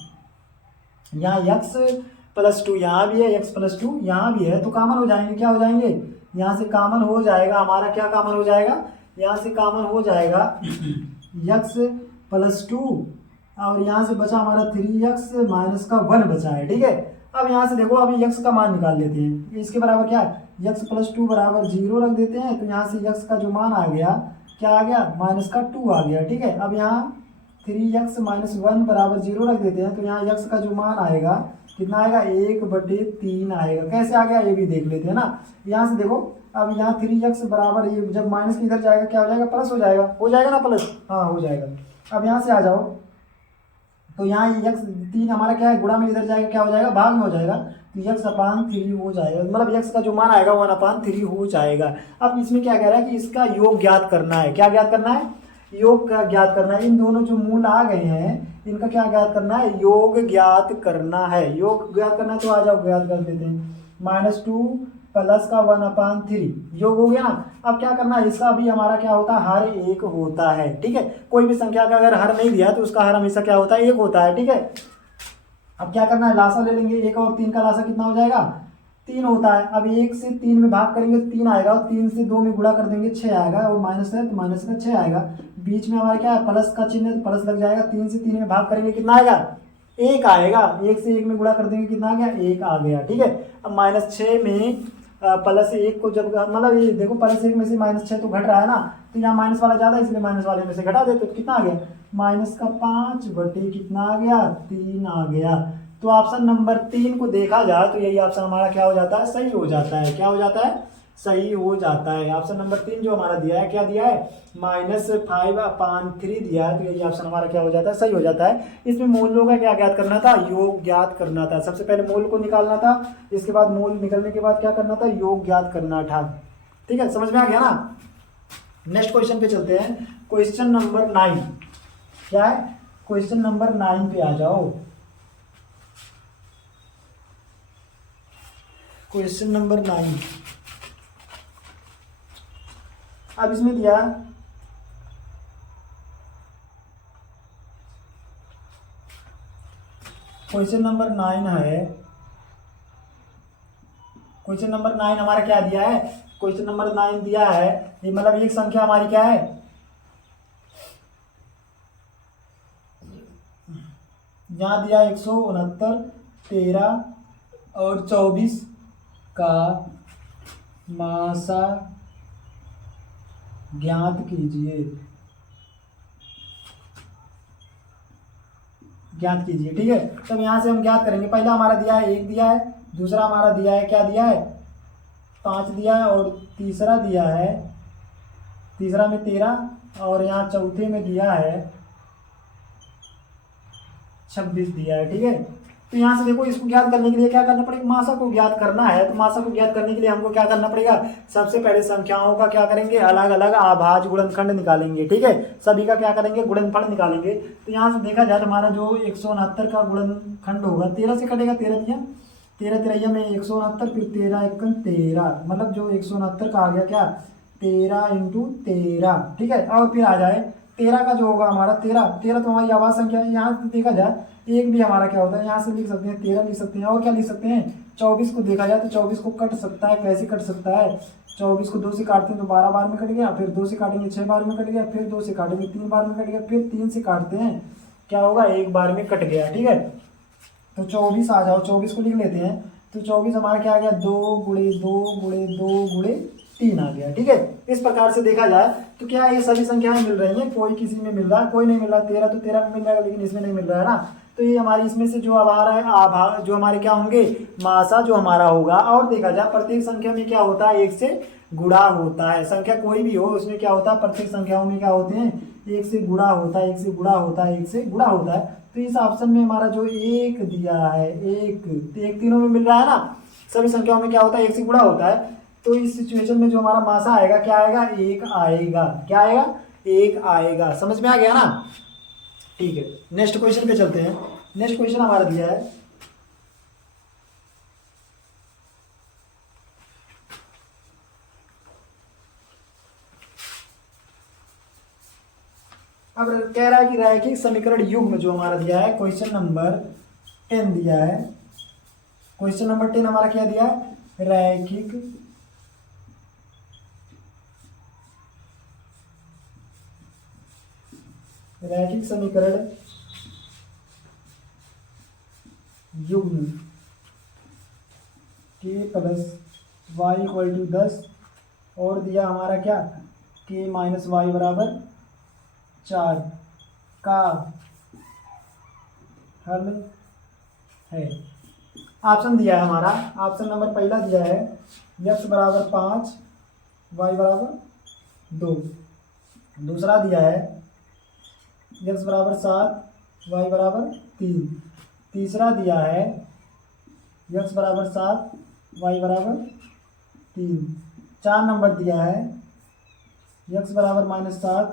यहाँ x+2 यहाँ भी है, x+2 यहाँ भी है, तो कॉमन हो जाएंगे। क्या हो जाएंगे, यहाँ से कॉमन हो जाएगा हमारा, क्या कॉमन हो जाएगा, यहाँ से कॉमन हो जाएगा x+2, और यहाँ से बचा हमारा 3x माइनस का 1 बचा है। ठीक है, अब यहाँ से देखो अभी x का मान निकाल लेते हैं। इसके बराबर क्या है, x+2 बराबर 0 रख देते हैं। तो यहाँ से x का जो मान आ गया, क्या आ गया, माइनस का 2 आ गया। ठीक है, अब यहाँ 3x माइनस 1 बराबर 0 रख देते हैं। तो यहाँ x का जो मान आएगा कितना आएगा, 1/3 आएगा। कैसे आ गया ये भी देख लेते हैं ना। यहाँ से देखो, अब यहाँ 3x बराबर, ये जब माइनस की इधर जाएगा क्या हो जाएगा, प्लस हो जाएगा ना, प्लस, हाँ हो जाएगा। अब यहाँ से आ जाओ, तो यहाँ x3 हमारा क्या है, गुणा में इधर जाएगा क्या हो जाएगा, भाग में हो जाएगा। तो x/3 हो जाएगा, मतलब x का जो मान आएगा 1/3 हो जाएगा। अब इसमें क्या कह रहा है कि इसका योग ज्ञात करना है। क्या ज्ञात करना है, योग का ज्ञात करना है। इन दोनों जो मूल आ गए हैं इनका क्या ज्ञात करना है, योग ज्ञात करना है। योग ज्ञात करना है तो आ जाओ ज्ञात कर देते हैं। -2 प्लस का 1/3 योग हो गया ना। अब क्या करना है, इसका भी हमारा क्या होता है, हर एक होता है। ठीक है, कोई भी संख्या का अगर हर नहीं दिया तो उसका हर हमेशा क्या होता है, एक होता है। ठीक है, अब क्या करना है, लासा ले लेंगे। 1 और 3 का लासा कितना हो जाएगा, 3 होता है। अब 1 से 3 में भाग करेंगे तो 3 आएगा, और 3 से 2 में गुणा कर देंगे 6 आएगा, और माइनस है तो माइनस का 6 आएगा। बीच में हमारा क्या है, प्लस का चिन्ह है तो प्लस लग जाएगा। 3 से 3 में भाग करेंगे कितना आएगा, 1 आएगा। 1 से 1 में गुणा कर देंगे कितना आ गया, 1 आ गया। ठीक है, अब -6 में +1 को जब, मतलब ये देखो +1 में से -6 तो घट रहा है ना, तो यहाँ माइनस वाला ज़्यादा है इसलिए माइनस वाले में से घटा देते तो कितना आ गया, -5 कितना आ गया, 3 आ गया। तो ऑप्शन नंबर 3 को देखा जाए तो यही ऑप्शन हमारा क्या हो जाता है, सही हो जाता है। क्या हो जाता है, सही हो जाता है। ऑप्शन नंबर 3 जो हमारा दिया है, क्या दिया है, -5/3 दिया है। तो यही ऑप्शन हमारा क्या हो जाता है, सही हो जाता है। इसमें मूलों का क्या ज्ञात करना था, योग ज्ञात करना था। सबसे पहले मूल को निकालना था, इसके बाद मूल निकलने के बाद क्या करना था, योग ज्ञात करना था। ठीक है, समझ में आ गया ना। नेक्स्ट क्वेश्चन पे चलते हैं। क्वेश्चन नंबर 9 क्या है, क्वेश्चन नंबर 9 पे आ जाओ। क्वेश्चन नंबर 9, अब इसमें दिया क्वेश्चन नंबर 9 है। क्वेश्चन नंबर 9 हमारा क्या दिया है, क्वेश्चन नंबर 9 दिया है, ये मतलब एक संख्या हमारी क्या है, यहाँ दिया 169, 13, और 24 का मासा ज्ञात कीजिए। ठीक है। तब यहाँ से हम ज्ञात करेंगे। पहला हमारा दिया है 1 दिया है, दूसरा हमारा दिया है क्या दिया है 5 दिया है, और तीसरा दिया है, तीसरा में 13, और यहाँ चौथे में दिया है 26 दिया है। ठीक है। तो यहाँ से देखो इसको ज्ञात करने के लिए क्या करना पड़ेगा, मासा को ज्ञात करना है। तो मासा को ज्ञात करने के लिए हमको क्या करना पड़ेगा, सबसे पहले संख्याओं का क्या करेंगे, अलग अलग आभाज्य गुणनखंड निकालेंगे। ठीक है। सभी का क्या करेंगे, गुणनफल निकालेंगे। तो यहाँ से देखा जाए तो हमारा जो 169 का गुणनखंड होगा 13 से कटेगा, 13 तिरैया में 169, फिर 13 एकम 13, मतलब जो 169 का आ गया क्या 13 × 13। ठीक है। और फिर आ जाए 13 का जो होगा हमारा 13 तो हमारी आवाज संख्या है। यहाँ से देखा जाए एक भी हमारा क्या होता है, यहाँ से लिख सकते हैं 13 लिख सकते हैं, और क्या लिख सकते हैं 24 को देखा जाए तो 24 को कट सकता है। कैसे कट सकता है, 24 को 2 से काटते हैं तो 12 बार में कट गया, फिर 2 से काटेंगे 6 बार में कट गया, फिर 2 से काटेंगे 3 बार में कट गया, फिर 3 से काटते हैं क्या होगा 1 बार में कट गया। ठीक है। तो 24 आ जाओ, 24 को लिख लेते हैं। तो 24 हमारा क्या आ गया 2 × 2 × 2 × 3 आ गया। ठीक है। इस प्रकार से देखा जाए तो क्या ये सभी संख्याएं मिल रही हैं, कोई किसी में मिल रहा है, कोई नहीं मिल रहा। 13 तो 13 में मिल रहा है, लेकिन इसमें नहीं मिल रहा है ना। तो ये हमारी इसमें से जो अब आ रहा है आभा जो हमारे क्या होंगे मासा जो हमारा होगा। और देखा जाए प्रत्येक संख्या में क्या होता है 1 से गुणा होता है। संख्या कोई भी हो उसमें क्या होता है, प्रत्येक संख्याओं में क्या होते हैं 1 से गुणा होता है, 1 से गुणा होता है, 1 से गुणा होता है। तो इस ऑप्शन में हमारा जो 1 दिया है, 1 तीनों में मिल रहा है ना, सभी संख्याओं में क्या होता है 1 से गुणा होता है। तो इस सिचुएशन में जो हमारा मासा आएगा क्या आएगा 1 आएगा। क्या आएगा 1 आएगा। समझ में आ गया ना। ठीक है। नेक्स्ट क्वेश्चन पे चलते हैं। नेक्स्ट क्वेश्चन हमारा दिया है अब कह रहा है कि रैखिक समीकरण युग्म जो हमारा दिया है क्वेश्चन नंबर 10 दिया है। क्वेश्चन नंबर 10 हमारा क्या दिया है, रैखिक समीकरण युग्म k + y = 10 और दिया हमारा क्या k - y = 4 का हल है। ऑप्शन दिया है हमारा, ऑप्शन नंबर पहला दिया है x = 5 y = 2, दूसरा दिया है x = 7 y = 3, तीसरा दिया है x = 7 y = 3, 4 नंबर दिया है x = -7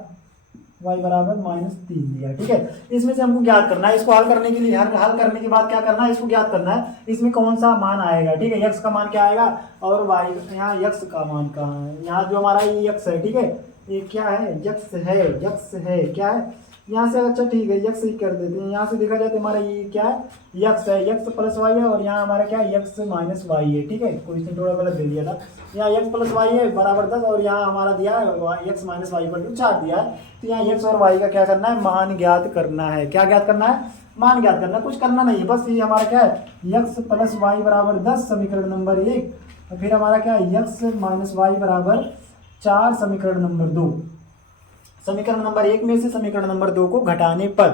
y = -3 दिया। ठीक है। इसमें से हमको ज्ञात करना है, इसको हल करने के लिए हल करने के बाद क्या करना है, इसको ज्ञात करना है इसमें कौन सा मान आएगा। ठीक है। x का मान क्या आएगा और y, यहाँ x का मान कहाँ है, यहाँ जो हमारा ये x है। ठीक है। ये क्या है x है क्या है यहाँ से। अच्छा ठीक है x ही कर देते हैं। यहाँ से देखा जाए तो हमारा ये क्या है x है, x + y है, और यहाँ हमारा क्या है x - y है। ठीक है। क्वेश्चन थोड़ा गलत दे दिया था। यहाँ x + y है बराबर 10, और यहाँ हमारा दिया है x - y = 4 दिया है। तो यहाँ x और y का क्या करना है, मान ज्ञात करना है। क्या ज्ञात करना है, मान ज्ञात करना है। कुछ करना नहीं है, बस ये हमारा क्या है x + y = 10 समीकरण नंबर 1, और फिर हमारा क्या है x - y = 4 समीकरण नंबर 2। समीकरण नंबर 1 में से समीकरण नंबर 2 को घटाने पर,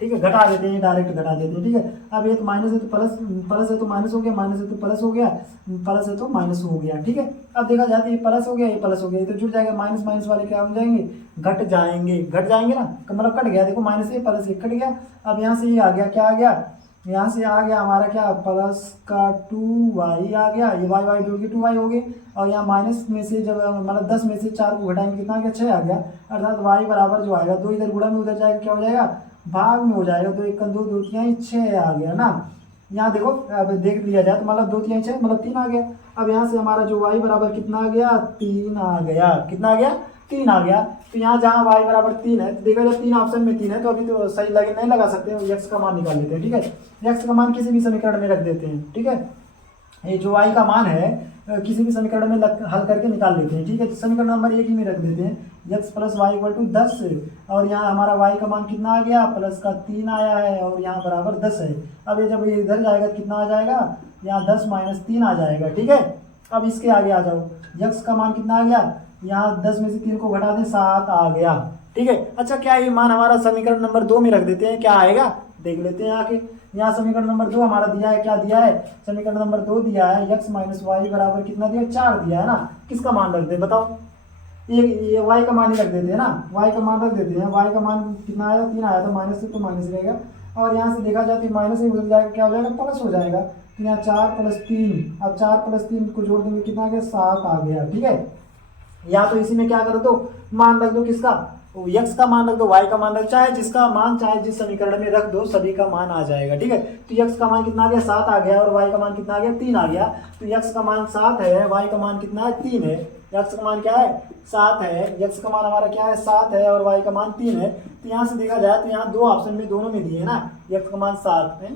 ठीक है, घटा देते हैं, डायरेक्ट घटा देते हैं। ठीक है। अब ये तो माइनस है तो प्लस, प्लस है तो माइनस हो गया, माइनस है तो प्लस हो गया, प्लस है तो माइनस हो गया। ठीक है। अब देखा जाता है ये प्लस हो गया, ये प्लस हो गया, ये तो जुड़ जाएगा, माइनस माइनस वाले क्या हो जाएंगे, घट जाएंगे ना, मतलब कट गया। देखो माइनस से प्लस एक कट गया। अब यहाँ से ये आ गया, क्या आ गया, यहाँ से आ गया हमारा क्या प्लस का 2y आ गया, ये y जोड़ के 2y हो गए, और यहाँ माइनस में से जब मतलब 10 में से 4 को घटाएंगे कितना आ गया 6 आ गया, अर्थात y बराबर जो आएगा 2 इधर गुणा में उधर जाएगा, क्या हो जाएगा भाग में हो जाएगा। 2 × 1 = 2, 2 × 3 = 6 आ गया ना। यहाँ देखो अब देख लिया जाए तो मतलब 2 × 3 = 6 मतलब 3 आ गया। अब यहाँ से हमारा जो y बराबर कितना आ गया 3 आ गया, कितना आ गया 3 आ गया। तो यहाँ जहाँ y बराबर 3 है तो देखा जाए 3 ऑप्शन में 3 है, तो अभी तो सही लगे नहीं लगा सकते हैं, x का मान निकाल लेते हैं। ठीक है। x का मान किसी भी समीकरण में रख देते हैं। ठीक है। ये जो y का मान है किसी भी समीकरण में हल करके निकाल लेते हैं। ठीक है। तो समीकरण नंबर 1 ही में रख देते हैं x + y = 10, और यहाँ हमारा y का मान कितना आ गया प्लस का 3 आया है, और यहाँ बराबर 10 है। अब ये जब इधर जाएगा तो कितना आ जाएगा यहाँ 10 माइनस 3 आ जाएगा। ठीक है, अब इसके आगे आ जाओ, यक्स का मान कितना आ गया, यहाँ 10 में से 3 को घटा दें 7 आ गया। ठीक है, अच्छा क्या ये मान हमारा समीकरण नंबर 2 में रख देते हैं, क्या आएगा देख लेते हैं आके। यहाँ समीकरण नंबर 2 हमारा दिया है, क्या दिया है, समीकरण नंबर 2 दिया है यक्स माइनस वाई बराबर कितना दिया, 4 दिया है ना। किसका मान रख दे बताओ, ये y का मान ही रख देते हैं ना, y का मान रख देते हैं। y का मान कितना आया, 3 आया था, माइनस से तो माइनस रहेगा, और यहाँ से देखा जाए तो माइनस से बदल जाएगा, क्या हो जाएगा, प्लस हो जाएगा। तो यहाँ 4 + 3, अब 4 + 3 को जोड़ देंगे कितना आ गया, 7 आ गया। ठीक है, या तो इसी में क्या कर दो, मान रख दो किसका, यक्स का मान रख दो, वाई का मान रख, चाहे जिसका मान चाहे जिस समीकरण में रख दो सभी का मान आ जाएगा। ठीक है, तो यक्स का मान कितना आ गया, 7 आ गया, और वाई का मान कितना आ गया, 3 आ गया। तो यक्स का मान 7 है, वाई का मान कितना है, 3 है। यक्स का मान क्या है, 7 है, यक्स का मान हमारा क्या है, 7 है, और वाई का मान 3 है। तो यहाँ से देखा जाए तो यहाँ दो ऑप्शन में दोनों में दिए है ना, यक्स का मान 7 है,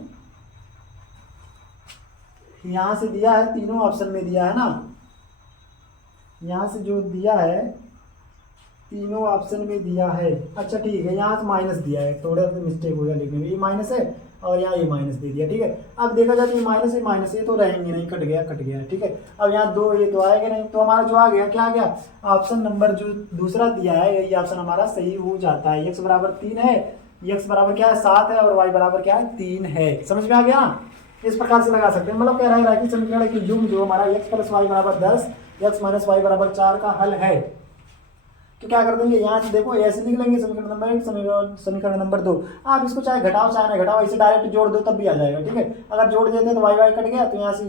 यहाँ से दिया है, तीनों ऑप्शन में दिया है ना, यहाँ से जो दिया है तीनों ऑप्शन में दिया है। अच्छा ठीक है, यहाँ से माइनस दिया है, थोड़ा सा मिस्टेक हो गया लिखने में, ये माइनस है और यहाँ ये माइनस दे दिया। ठीक है, अब देखा जाए तो ये माइनस ये तो रहेंगे नहीं, कट गया। ठीक है, अब यहाँ 2 ये तो आएगा नहीं, तो हमारा जो आ गया क्या आ गया, ऑप्शन नंबर जो दूसरा दिया है यही ऑप्शन हमारा सही हो जाता है। x बराबर 3 है, x बराबर क्या है, 7 है, और y बराबर क्या है, 3 है। समझ में आ गया ना, इस प्रकार से लगा सकते हैं। मतलब कह रहा है कि समीकरण की युग्म जो हमारा x + y बराबर 10, x - y बराबर 4 का हल है। तो क्या कर देंगे, यहाँ से देखो ऐसे लिख लेंगे, समीकरण नंबर 1 समीकरण नंबर 2। आप इसको चाहे घटाओ चाहे ना घटाओ, इसे डायरेक्ट जोड़ दो तब भी आ जाएगा। ठीक है, अगर जोड़ देते हैं तो y कट गया, तो यहाँ से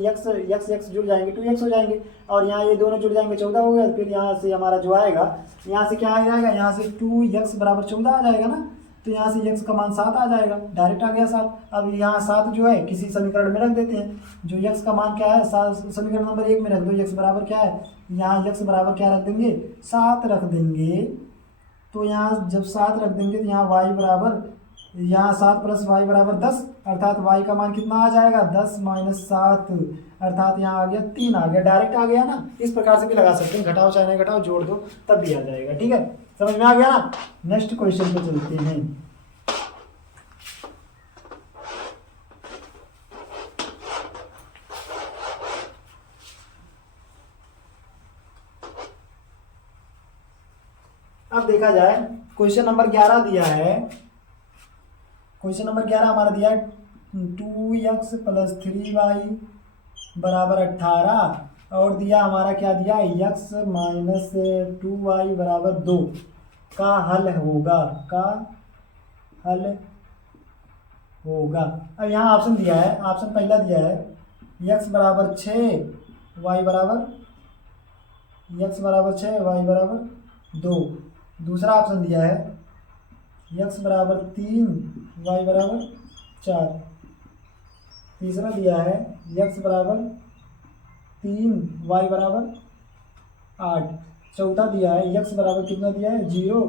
x जुड़ जाएंगे, 2x हो जाएंगे, और यहाँ ये दोनों जुड़ जाएंगे, 14 हो गया। फिर यहाँ से हमारा जो आएगा, यहाँ से क्या आ जाएगा, यहाँ से 2x बराबर 14 आ जाएगा ना, तो यहाँ से x का मान 7 आ जाएगा, डायरेक्ट आ गया 7। अब यहाँ 7 जो है किसी समीकरण में रख देते हैं, जो x का मान क्या है, समीकरण नंबर 1 में रख दो, x बराबर क्या है, यहाँ x बराबर क्या रख देंगे, 7 रख देंगे। तो यहाँ जब 7 रख देंगे तो यहाँ y बराबर, यहाँ 7 + y बराबर 10, अर्थात y का मान कितना आ जाएगा, 10 - 7, अर्थात यहाँ आ गया 3 आ गया, डायरेक्ट आ गया ना। इस प्रकार से भी लगा सकते हैं, घटाओ चाहे नहीं घटाओ, जोड़ दो तब भी आ जाएगा। ठीक है, समझ में आ गया ना। नेक्स्ट क्वेश्चन पे चलते हैं। अब देखा जाए क्वेश्चन नंबर 11 दिया है, क्वेश्चन नंबर 11 हमारा दिया है 2x + 3y बराबर 18, और दिया हमारा क्या दिया, x - 2y बराबर 2 का हल होगा, अब यहाँ ऑप्शन दिया है, ऑप्शन पहला दिया है x बराबर 6, y बराबर 2। दूसरा ऑप्शन दिया है x बराबर 3, y बराबर 4। तीसरा दिया है x बराबर 3, y बराबर 8। चौथा दिया है x बराबर कितना दिया है, 0,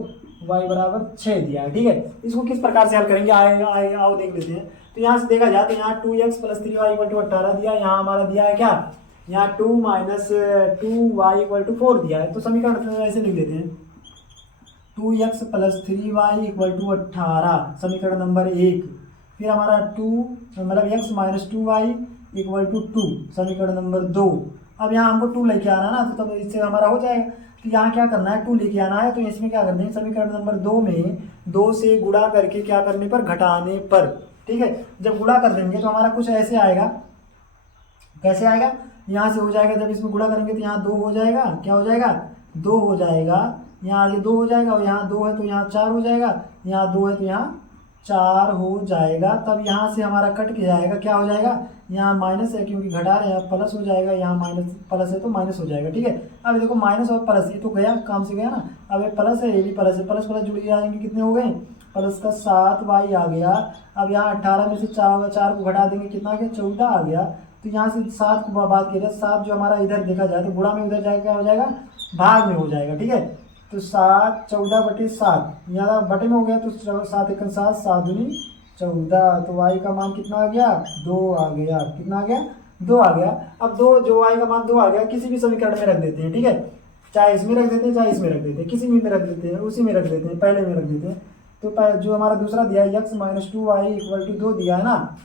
y बराबर 6 दिया है। ठीक है, इसको किस प्रकार से हल करेंगे आओ देख लेते हैं। तो यहाँ से देखा जाए तो यहाँ 2x + 3y = 18 दिया, यहाँ हमारा दिया है क्या, यहाँ 2 - 2y = 4 दिया है। तो समीकरण ऐसे लिख देते हैं, 2x + 3y = 18 समीकरण नंबर 1। फिर हमारा 2 मतलब x - 2y = 2 समीकरण नंबर 2। अब यहाँ हमको 2 लेके आना ना, तो तब इससे हमारा हो जाएगा। तो यहाँ क्या करना है, 2 लेके आना है, तो इसमें क्या करना है, समीकरण नंबर 2 में 2 से गुणा करके क्या करने पर, घटाने पर। ठीक है, जब गुणा कर देंगे तो हमारा कुछ ऐसे आएगा, कैसे आएगा, यहाँ से हो जाएगा, जब इसमें गुणा करेंगे तो यहाँ 2 हो जाएगा, क्या हो जाएगा, 2 हो जाएगा, यहाँ आगे 2 हो जाएगा, और यहाँ 2 है तो यहाँ 4 हो जाएगा, यहाँ 2 है तो यहाँ 4 हो जाएगा। तब यहाँ से हमारा कट के जाएगा, क्या हो जाएगा, यहाँ माइनस है क्योंकि घटा रहे हैं, प्लस हो जाएगा, यहाँ माइनस प्लस है तो माइनस हो जाएगा। ठीक है, अब देखो माइनस और प्लस, ये तो गया काम से गया ना, अब ये प्लस है, ये भी प्लस है, प्लस जुड़ जाएंगे, कितने हो गए, प्लस का 7y आ गया। अब यहाँ 18 में से 4 को घटा देंगे, कितना आ गया, 14 आ गया। तो यहाँ से 7 को बात करें, 7 जो हमारा इधर देखा जाए तो गुणा में उधर जाएगा, क्या हो जाएगा, भाग में हो जाएगा। ठीक है, तो 7 14/7 यहाँ बटे में हो गया, तो 7 × 7 7 दूनी 14। तो y का मान कितना आ गया, 2 आ गया, कितना आ गया, 2 आ गया। अब 2 जो y का मान 2 आ गया, किसी भी समीकरण में रख देते हैं। ठीक है, चाहे इसमें रख देते हैं, चाहे इसमें रख देते हैं, किसी में रख देते हैं, उसी में रख देते हैं, पहले में रख देते हैं। तो जो हमारा दूसरा दिया है x - 2y = 2 दिया है ना,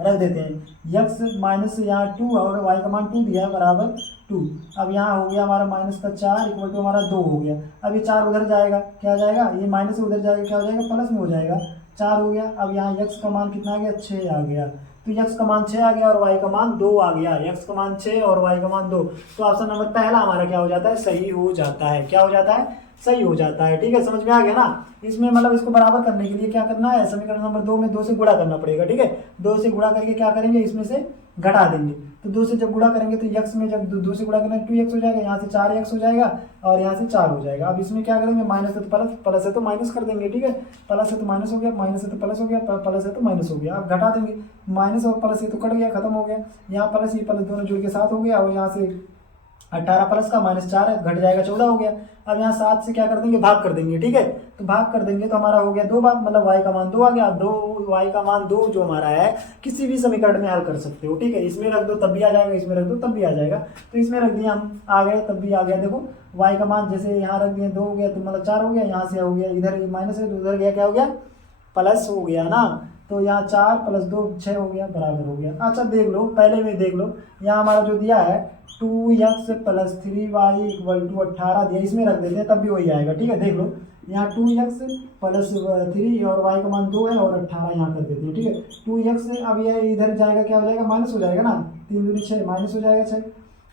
रख देते हैं। x माइनस यहाँ 2 और y का मान 2 दिया है बराबर 2। अब यहाँ हो गया हमारा माइनस का 4 इक्वल टू हमारा 2 हो गया। अब ये 4 उधर जाएगा, क्या जाएगा, ये माइनस से उधर जाएगा, क्या हो जाएगा, प्लस में हो जाएगा, 4 हो गया। अब यहाँ x का मान कितना आ गया, 6 आ गया। तो x का मान 6 आ गया और y का मान 2 आ गया। x का मान 6 और y का मान 2। तो ऑप्शन नंबर पहला हमारा क्या हो जाता है, सही हो जाता है। क्या हो जाता है, सही हो जाता है। ठीक है, समझ में आ गया ना। इसमें मतलब इसको बराबर करने के लिए क्या करना है, समीकरण नंबर 2 में 2 से गुणा करना पड़ेगा। ठीक है, 2 से गुणा करके क्या करेंगे, इसमें से घटा देंगे। तो 2 से जब गुणा करेंगे तो x में जब 2 से गुणा करेंगे 2x हो जाएगा, यहाँ से 4x हो जाएगा और यहाँ से 4 हो जाएगा। अब इसमें क्या करेंगे, माइनस है तो प्लस, प्लस है तो माइनस कर देंगे। ठीक है, प्लस है तो माइनस हो गया, माइनस है तो प्लस हो गया, प्लस है तो माइनस हो गया। अब घटा देंगे, माइनस और प्लस ये तो कट गया, खत्म हो गया। यहाँ प्लस ये प्लस दोनों जुड़ के 7 हो गया और यहाँ से 18 प्लस का -4 है, घट जाएगा 14 हो गया। अब यहाँ 7 से क्या कर देंगे, भाग कर देंगे। ठीक है, तो भाग कर देंगे तो हमारा हो गया 2 भाग, मतलब y का मान 2 आ गया। अब 2 y का मान 2 जो हमारा है किसी भी समीकरण में हल कर सकते हो। ठीक है, इसमें रख दो तब भी आ जाएगा, इसमें रख दो तब भी आ जाएगा। तो इसमें रख दिया हम, आ गए तब भी आ गया। देखो y का मान जैसे यहाँ रख दिए 2 हो गया तो मतलब 4 हो गया, यहाँ से हो गया, इधर माइनस है तो उधर गया क्या हो गया, प्लस हो गया ना। तो यहाँ 4 + 2 6 हो गया, बराबर हो गया। अच्छा देख लो, पहले में देख लो, यहाँ हमारा जो दिया है 2x + 3y = 18 दिया, इसमें रख देते हैं तब भी वही आएगा। ठीक है, देख लो यहाँ 2x + 3 और y का मान 2 है और 18 यहाँ कर देते हैं। ठीक है, 2x अब ये इधर जाएगा, क्या हो जाएगा, माइनस हो जाएगा ना, 3 दूनी 6, माइनस हो जाएगा 6।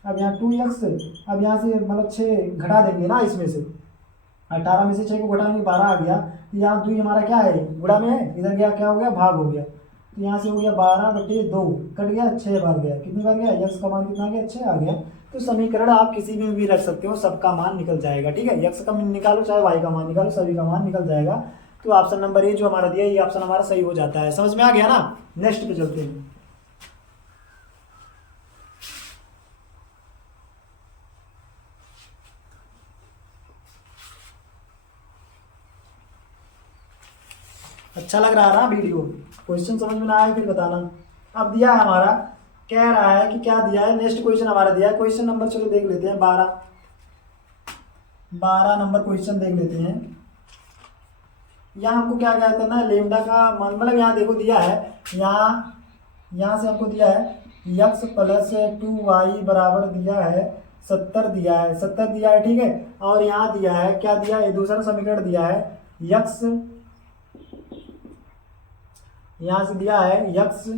अब यहाँ 2x, अब यहाँ से मतलब 6 घटा देंगे ना, इसमें से 18 में से 6 को घटाएंगे 12 आ गया। तो यहाँ 2 हमारा क्या है, गुणा में है, इधर गया क्या हो गया, भाग हो गया। तो यहाँ से हो गया 12/2 कट गया, 6 बार गया, कितनी बार गया, x का मान कितना आ गया, 6 आ गया। तो समीकरण आप किसी में भी रख सकते हो, सबका मान निकल जाएगा। ठीक है, x का मान निकालो चाहे y का मान निकालो, सभी का मान निकल जाएगा। तो ऑप्शन नंबर ए जो हमारा दिया, ये ऑप्शन हमारा सही हो जाता है। समझ में आ गया ना। नेक्स्ट पे चलते हैं। अच्छा लग रहा है ना वीडियो, क्वेश्चन समझ में ना आए फिर बताना। अब दिया है हमारा, कह रहा है कि क्या दिया है, नेक्स्ट क्वेश्चन हमारा दिया है, क्वेश्चन नंबर चलो देख लेते हैं 12 नंबर क्वेश्चन देख लेते हैं। यहाँ हमको क्या क्या करना है, लेमडा का मान, मतलब यहाँ देखो दिया है, यहाँ से हमको दिया है x + 2y बराबर दिया है 70 दिया है, 70 दिया है। ठीक है, और यहाँ दिया है, क्या दिया है, दूसरा समीकरण दिया है x, यहाँ से दिया है x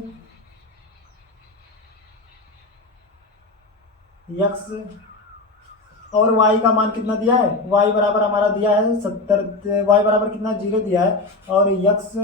और y का मान कितना दिया है, y बराबर हमारा दिया है 70, y बराबर कितना 0 दिया है, और x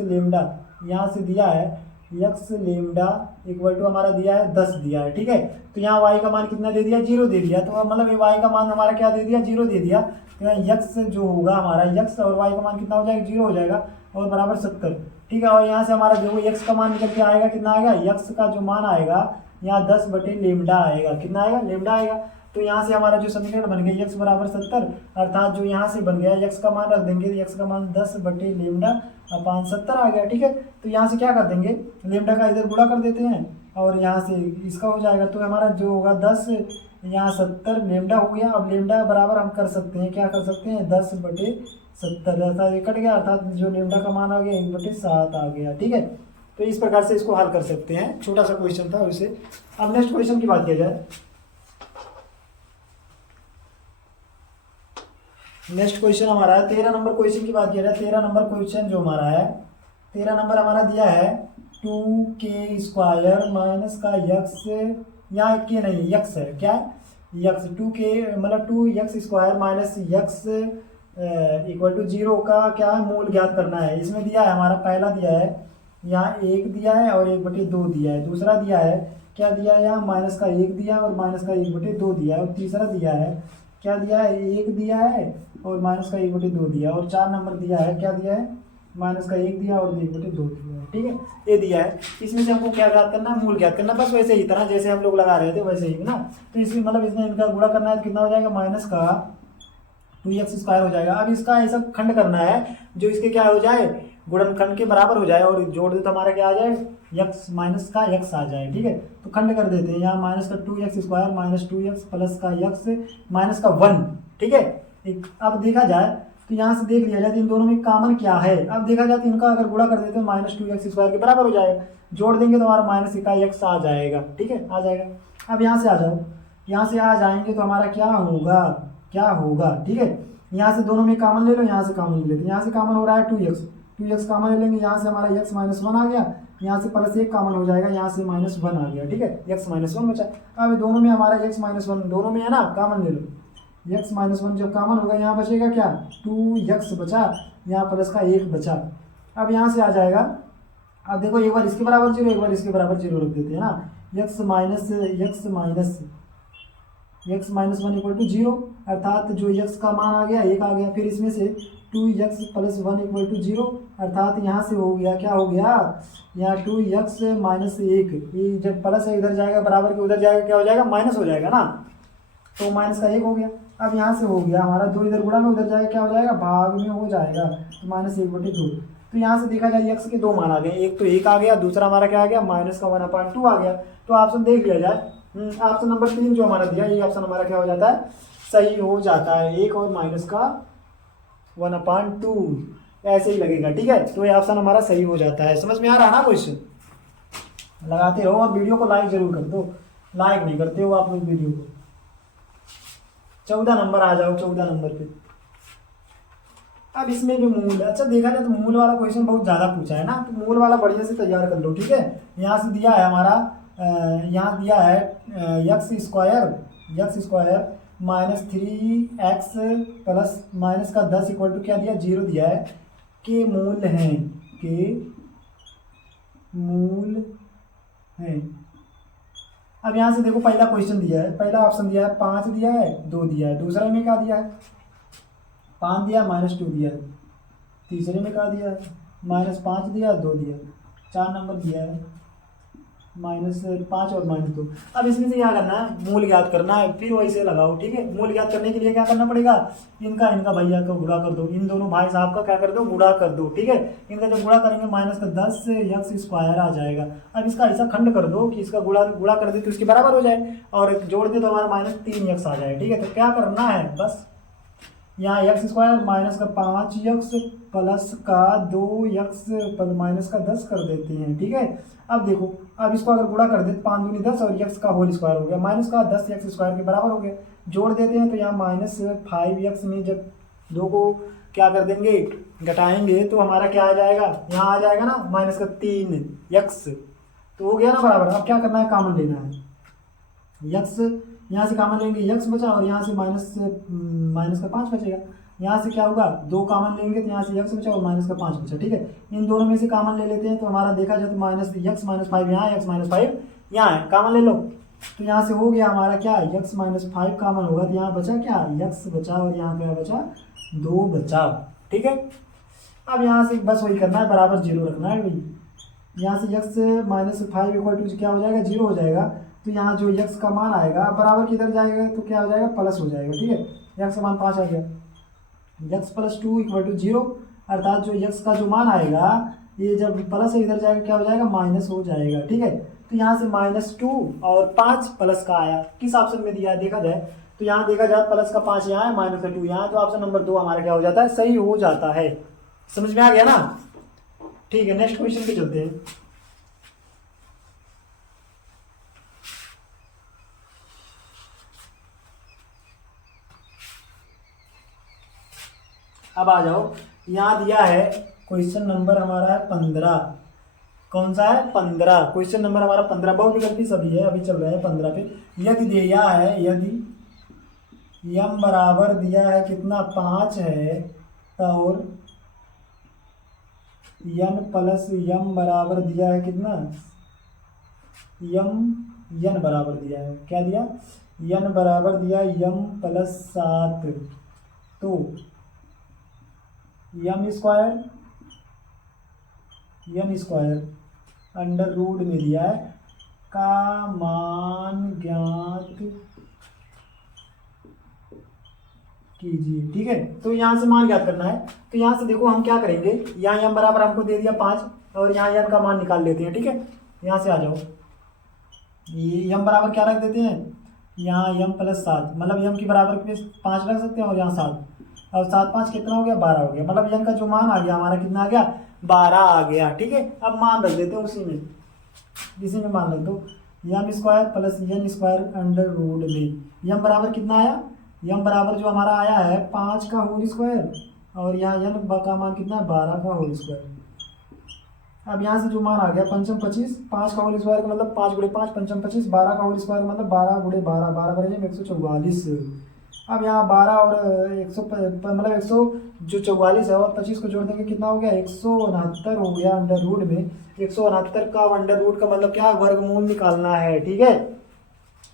लेमडा यहाँ से दिया है x लेमडा = हमारा दिया है 10 दिया है। ठीक है, तो यहाँ y का मान कितना दे दिया, 0 दे दिया। तो मतलब ये y का मान हमारा क्या दे दिया, 0 दे दिया। तो यहाँ x जो होगा हमारा, x और y का मान कितना हो जाएगा, 0 हो जाएगा और बराबर 70। ठीक है, और यहाँ से हमारा देखो x का मान निकल के आएगा, कितना आएगा, x का जो मान आएगा यहाँ 10/लेमडा आएगा, कितना आएगा, लेमडा आएगा। तो यहाँ से हमारा जो समीकरण बन गया x = 70, अर्थात जो यहाँ से बन गया x का मान रख देंगे, x का मान 10/लेमडा/70 आ गया। ठीक है, तो यहाँ से क्या कर देंगे, लेमडा का इधर गुणा कर देते हैं और यहाँ से इसका हो जाएगा। तो हमारा जो होगा 10, यहाँ 70 लेमडा हो गया। अब लेमडा बराबर हम कर सकते हैं, क्या कर सकते हैं, 10/70, अर्थात ये कट गया, अर्थात जो लेमडा का मान आ गया 1/7 आ गया। ठीक है, तो इस प्रकार से इसको हल कर सकते हैं, छोटा सा क्वेश्चन था उसे। अब नेक्स्ट क्वेश्चन की बात किया जाए, नेक्स्ट क्वेश्चन हमारा है 13 नंबर क्वेश्चन की बात किया जाए। 13 नंबर क्वेश्चन जो हमारा है, 13 नंबर हमारा दिया है 2k² माइनस का x, यहाँ k नहीं x है, क्या है, x 2k मतलब 2x² माइनस x = 0 का क्या है, मूल ज्ञात करना है। इसमें दिया है हमारा, पहला दिया है यहाँ 1 दिया है और 1/2 दिया है। दूसरा दिया है, क्या दिया है, यहाँ -1 दिया है और -1/2 दिया है। और तीसरा दिया है, क्या दिया है, 1 दिया है और -1/2 दिया है। और 4 नंबर दिया है, क्या दिया है, -1 दिया और 1/2 दिया है। ठीक है, ये दिया है। इसमें से हमको क्या ज्ञात करना है, मूल ज्ञात करना, बस वैसे ही तरह जैसे हम लोग लगा रहे थे वैसे ही ना। तो इसमें मतलब इसमें इनका गुणा करना है तो कितना हो जाएगा, -2x² हो जाएगा। अब इसका ऐसा खंड करना है जो इसके क्या हो जाए, गुणनखंड के बराबर हो जाए, और जोड़ दे तो हमारा क्या आ जाए, x माइनस का x आ जाए। ठीक है, तो खंड कर देते हैं, यहाँ -2x² -2x + का x -1। ठीक है, अब देखा जाए तो यहाँ से देख लिया जाए तो इन दोनों में कॉमन क्या है। अब देखा जाए तो इनका अगर गुणा कर देते हैं -2x² के बराबर हो जाएगा, जोड़ देंगे तो हमारा -1x आ जाएगा। ठीक है, आ जाएगा। अब यहाँ से आ जाओ, यहाँ से आ जाएंगे तो हमारा क्या होगा, क्या होगा, ठीक है। यहाँ से दोनों में कॉमन ले लो, यहाँ से कॉमन ले लेते हैं। यहाँ से कॉमन हो रहा है 2x कॉमन ले लेंगे, यहाँ से हमारा x -1 आ गया, यहाँ से +1 कॉमन हो जाएगा, यहाँ से -1 आ गया। ठीक है, x -1 बचा। अब दोनों में हमारा x -1 दोनों में है ना, कॉमन ले लो। x -1 जब कॉमन होगा यहाँ बचेगा क्या, 2x बचा, यहाँ प्लस का 1 बचा। अब यहाँ से आ जाएगा, अब देखो एक बार इसके बराबर 0, एक बार इसके बराबर 0 रख देते हैं ना। x -1 = 0, अर्थात जो x का मान आ गया 1 आ गया। फिर इसमें से 2x + 1 = 0, अर्थात यहाँ से हो गया, क्या हो गया, यहाँ 2x - 1, ये जब प्लस है इधर जाएगा, बराबर के उधर जाएगा, क्या हो जाएगा, माइनस हो जाएगा ना, तो माइनस का 1 हो गया। अब यहाँ से हो गया हमारा 2 इधर गुणा में, उधर जाएगा, क्या हो जाएगा, भाग में हो जाएगा, तो -1/2। तो यहाँ से देखा जाए x के 2 मान आ गए, एक तो 1 आ गया, दूसरा हमारा क्या आ गया, -1/2 आ गया। तो ऑप्शन देख लिया जाए, ऑप्शन नंबर 3 जो हमारा दिया, ये ऑप्शन हमारा क्या हो जाता है, सही हो जाता है। 1 और -1/2 ऐसे ही लगेगा। ठीक है, तो ये ऑप्शन हमारा सही हो जाता है। समझ में आ रहा है ना क्वेश्चन, लगाते रहो और वीडियो को लाइक जरूर कर दो, लाइक नहीं करते हो आप लोग वीडियो को। 14 नंबर आ जाओ, 14 नंबर पे। अब इसमें जो मूल, अच्छा देखा जाए तो मूल वाला क्वेश्चन बहुत ज़्यादा पूछा है ना, तो मूल वाला बढ़िया से तैयार कर लो। ठीक है, यहाँ से दिया है हमारा, यहाँ दिया है x² -3x प्लस माइनस का 10 इक्वल टू क्या दिया, 0 दिया है, के मूल हैं, के मूल हैं। अब यहाँ से देखो पहला क्वेश्चन दिया है, पहला ऑप्शन दिया है 5 दिया है, 2 दिया है। दूसरे में क्या दिया है, 5 दिया, -2 दिया है। तीसरे में क्या दिया है, -5 दिया, 2 दिया। 4 नंबर दिया है, -5 और -2। अब इसमें से क्या करना है, मूल ज्ञात करना है, फिर वैसे लगाओ। ठीक है, मूल ज्ञात करने के लिए क्या करना पड़ेगा, इनका भैया का गुणा कर दो, इन दोनों भाई साहब का क्या कर दो, गुणा कर दो। ठीक है, इनका जब गुणा करेंगे -10x² आ जाएगा। अब इसका ऐसा खंड कर दो कि इसका गुणा कर दे तो इसके बराबर हो जाए, और जोड़ दे तो हमारा -3x आ जाए। ठीक है, तो क्या करना है, बस यहाँ x² माइनस का 5x प्लस का 2x माइनस का 10 कर देते हैं। ठीक है, अब देखो, अब इसको अगर गुणा कर दे तो 5 दूनी 10 और x का होल स्क्वायर हो गया, माइनस का 10x² के बराबर हो गया। जोड़ देते हैं तो यहाँ -5x में जब 2 को क्या कर देंगे, घटाएंगे तो हमारा क्या आ जाएगा, यहाँ आ जाएगा ना -3x, तो हो गया ना बराबर। अब क्या करना है, कॉमन लेना है, x यहाँ से कॉमन लेंगे, x बचा, और यहाँ से माइनस का 5 बचेगा। यहाँ से क्या होगा, 2 कॉमन लेंगे तो यहाँ से x बचा और -5 बचा। ठीक है, इन दोनों में से कॉमन ले लेते हैं तो हमारा देखा जाए तो -x -5 यहाँ, x -5 यहाँ है, कॉमन ले लो। तो यहाँ से हो गया हमारा क्या, x -5 कॉमन होगा, तो यहाँ बचा क्या, x बचा, और यहाँ क्या बचा, 2 बचा। ठीक है, अब यहाँ से बस वही करना है, बराबर 0 रखना है भाई। यहाँ से x -5 = क्या हो जाएगा, 0 हो जाएगा। तो यहाँ जो x का मान आएगा बराबर किधर जाएगा, तो क्या हो जाएगा, प्लस हो जाएगा। ठीक है, x का मान 5 आ गया, x + 2 = 0, अर्थात जो x का जो मान आएगा, ये जब प्लस इधर जाएगा क्या हो जाएगा, माइनस हो जाएगा। ठीक है, तो यहाँ से -2 और 5 प्लस का आया, किस ऑप्शन में दिया है देखा जाए तो यहाँ देखा जाए प्लस का 5 यहाँ है, माइनस का 2 यहाँ है, तो ऑप्शन नंबर 2 हमारा क्या हो जाता है, सही हो जाता है। समझ में आ गया ना। ठीक है, नेक्स्ट क्वेश्चन पे चलते हैं। अब आ जाओ, यहाँ दिया है क्वेश्चन नंबर हमारा है 15। कौन सा है, 15, क्वेश्चन नंबर हमारा 15। बहुत गलती सभी है, अभी चल रहा है 15 पे। यदि दिया है, यदि यम बराबर दिया है कितना, 5 है, और n प्लस यम बराबर दिया है कितना, n बराबर दिया है, क्या दिया, n बराबर दिया यम + 7, तो m² √, में दिया है का मान ज्ञात कीजिए। ठीक है, तो यहाँ से मान ज्ञात करना है, तो यहाँ से देखो हम क्या करेंगे, यहाँ m बराबर हमको दे दिया 5, और यहाँ n का मान निकाल लेते हैं। ठीक है, यहाँ से आ जाओ, ये m बराबर क्या रख देते हैं, यहाँ m + 7, मतलब m की बराबर पे 5 रख सकते हैं, और यहाँ 7, अब 7 5 कितना हो गया, 12 हो गया। मतलब यन का जो मान आ गया हमारा कितना आ गया, 12 आ गया। ठीक है, अब मान रख देते हैं इसी में मान रख दो, m square plus n square under root में यम बराबर कितना आया, यम बराबर जो हमारा आया है 5 का होल स्क्वायर, और यहाँ एन का मान कितना है, 12 का होल स्क्वायर। अब यहाँ से जो मान आ गया 5 25, 5 का होल स्क्वायर का मतलब 5 गुणे 5, 5 25, 12 का होल स्क्वायर मतलब 12 गुणे 12, 12 बराबर 144। अब यहाँ 12 और 100 मतलब 100 जो 44 है और 25 को जोड़ देंगे कितना हो गया, 169 हो गया अंडर रूट में। 169 का अंडर रूट का मतलब क्या, वर्गमूल निकालना है। ठीक है,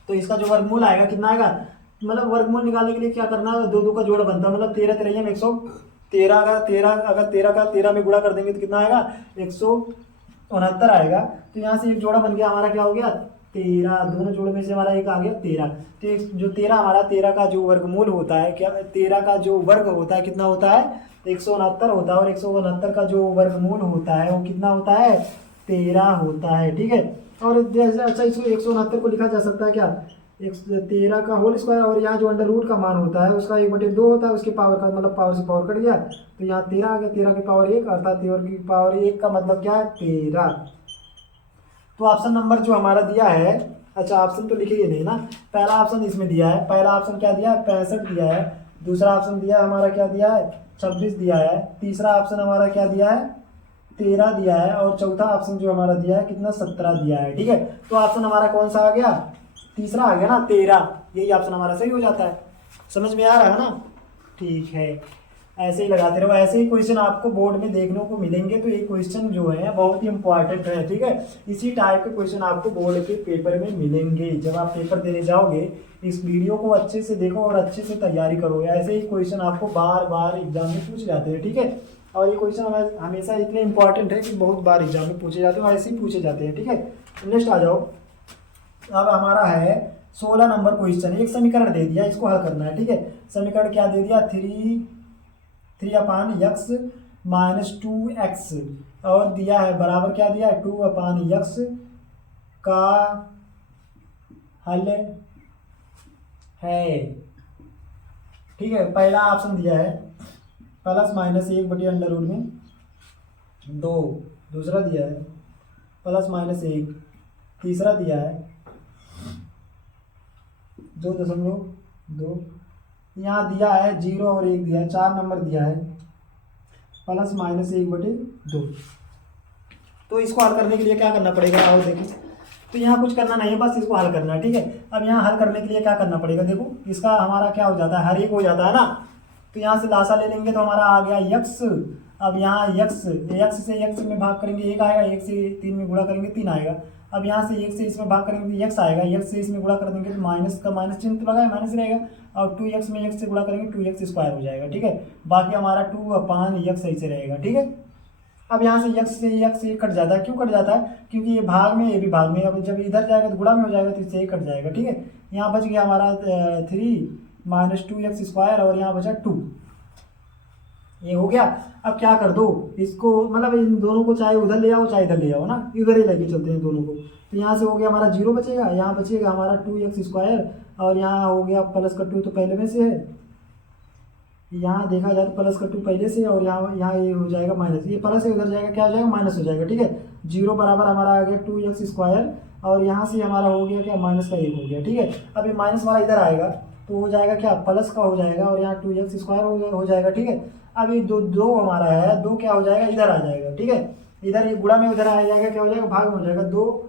तो इसका जो वर्गमूल आएगा कितना आएगा, मतलब वर्गमूल निकालने के लिए क्या करना है, दो का जोड़ बनता है, मतलब 13 13 में 113 का 13, अगर 13 का 13 में गुणा कर देंगे तो कितना आएगा, 169 आएगा। तो यहाँ से एक जोड़ा बन गया हमारा, क्या हो गया 13, दोनों जोड़े में से हमारा एक आ गया 13। तो जो 13 हमारा 13 का जो वर्गमूल होता है, क्या 13 का जो वर्ग होता है कितना होता है, 169 होता है, और 169 का जो वर्गमूल होता है वो कितना होता है, 13 होता है। ठीक है, और जैसे अच्छा इसको 169 को लिखा जा सकता है क्या, 13 का होल स्क्वायर, और यहाँ जो अंडर रूट का मान होता है उसका 1/2 होता है, उसके पावर का मतलब पावर से पावर कट गया, तो यहाँ 13 आ गया, 13 की पावर 1 अर्थात 13 की पावर 1 का मतलब क्या है, 13। तो ऑप्शन नंबर जो हमारा दिया है, अच्छा ऑप्शन तो लिखेंगे नहीं ना, पहला ऑप्शन इसमें दिया है, पहला ऑप्शन क्या दिया है, 65 दिया है। दूसरा ऑप्शन दिया है हमारा क्या दिया है, 26 दिया है। तीसरा ऑप्शन हमारा क्या दिया है, 13 दिया है। और चौथा ऑप्शन जो हमारा दिया है कितना, 17 दिया है। ठीक है, तो ऑप्शन हमारा कौन सा आ गया, तीसरा आ गया ना, 13। यही ऑप्शन हमारा सही हो जाता है। समझ में आ रहा है ना, ठीक है, ऐसे ही लगाते रहो। ऐसे ही क्वेश्चन आपको बोर्ड में देखने को मिलेंगे, तो ये क्वेश्चन जो है बहुत ही इंपॉर्टेंट है। ठीक है, इसी टाइप के क्वेश्चन आपको बोर्ड के पेपर में मिलेंगे। जब आप पेपर देने जाओगे इस वीडियो को अच्छे से देखो और अच्छे से तैयारी करो। ऐसे ही क्वेश्चन आपको बार बार एग्जाम में पूछे जाते हैं। ठीक है, और ये क्वेश्चन हमेशा इतने इंपॉर्टेंट है कि बहुत बार एग्जाम में पूछे जाते हैं, ऐसे ही पूछे जाते हैं। ठीक है, नेक्स्ट आ जाओ। अब हमारा है 16 नंबर क्वेश्चन। एक समीकरण दे दिया, इसको हल करना है। ठीक है, समीकरण क्या दे दिया, 3/x माइनस 2x, और दिया है बराबर क्या दिया है, 2/x का हल है। ठीक है, पहला ऑप्शन दिया है प्लस माइनस 1/√2, दूसरा दिया है प्लस माइनस 1, तीसरा दिया है 2.2, यहाँ दिया है 0 और 1 दिया है, 4 नंबर दिया है प्लस माइनस 1/2। तो इसको हल करने के लिए क्या करना पड़ेगा, आओ देखो। तो यहाँ कुछ करना नहीं है, बस इसको हल करना है। ठीक है, अब यहाँ हल करने के लिए क्या करना पड़ेगा, देखो इसका हमारा क्या हो जाता है, हर एक हो जाता है ना। तो यहाँ से लासा ले लेंगे तो हमारा आ गया x। अब यहाँ x से x में भाग करेंगे 1 आएगा, 1 से 3 में गुणा करेंगे 3 आएगा। अब यहाँ से 1 से इसमें भाग करेंगे तो x आएगा, x से इसमें गुणा कर देंगे तो माइनस का माइनस चिन्ह तो लगा है, माइनस रहेगा। और 2x में x से गुणा करेंगे 2x स्क्वायर हो जाएगा। ठीक है, बाकी हमारा 2/x ऐसे रहेगा। ठीक है, अब यहाँ से x से कट जाता है, क्यों कट जाता है, क्योंकि ये भाग में ये भी भाग में, अब जब इधर जाएगा तो गुणा में हो जाएगा, तो इससे कट जाएगा। ठीक है, यहाँ बच गया हमारा 3 माइनस 2x स्क्वायर, और यहाँ बचा 2, ये हो गया। अब क्या कर दो इसको, मतलब इन दोनों को चाहे उधर ले आओ चाहे इधर ले आओ ना, इधर ही लेके चलते हैं दोनों को। तो यहाँ से हो गया हमारा 0 बचेगा, यहाँ बचेगा हमारा 2x स्क्वायर, और यहाँ हो गया प्लस का 2 तो पहले में से है, यहाँ देखा जाए तो प्लस का 2 पहले से, और यहाँ ये हो जाएगा माइनस, ये प्लस से उधर जाएगा क्या हो जाएगा, माइनस हो जाएगा। ठीक है, 0 बराबर हमारा आ गया 2x स्क्वायर, और यहाँ से हमारा हो गया क्या, माइनस का 1 हो गया। ठीक है, अब ये माइनस वाला इधर आएगा तो हो जाएगा क्या, प्लस का हो जाएगा, और यहाँ 2x स्क्वायर हो जाएगा। ठीक है, अब ये दो हमारा है, 2 क्या हो जाएगा, इधर आ जाएगा। ठीक है, इधर ये गुणा में उधर आ जाएगा, क्या हो जाएगा, भाग में हो जाएगा, 2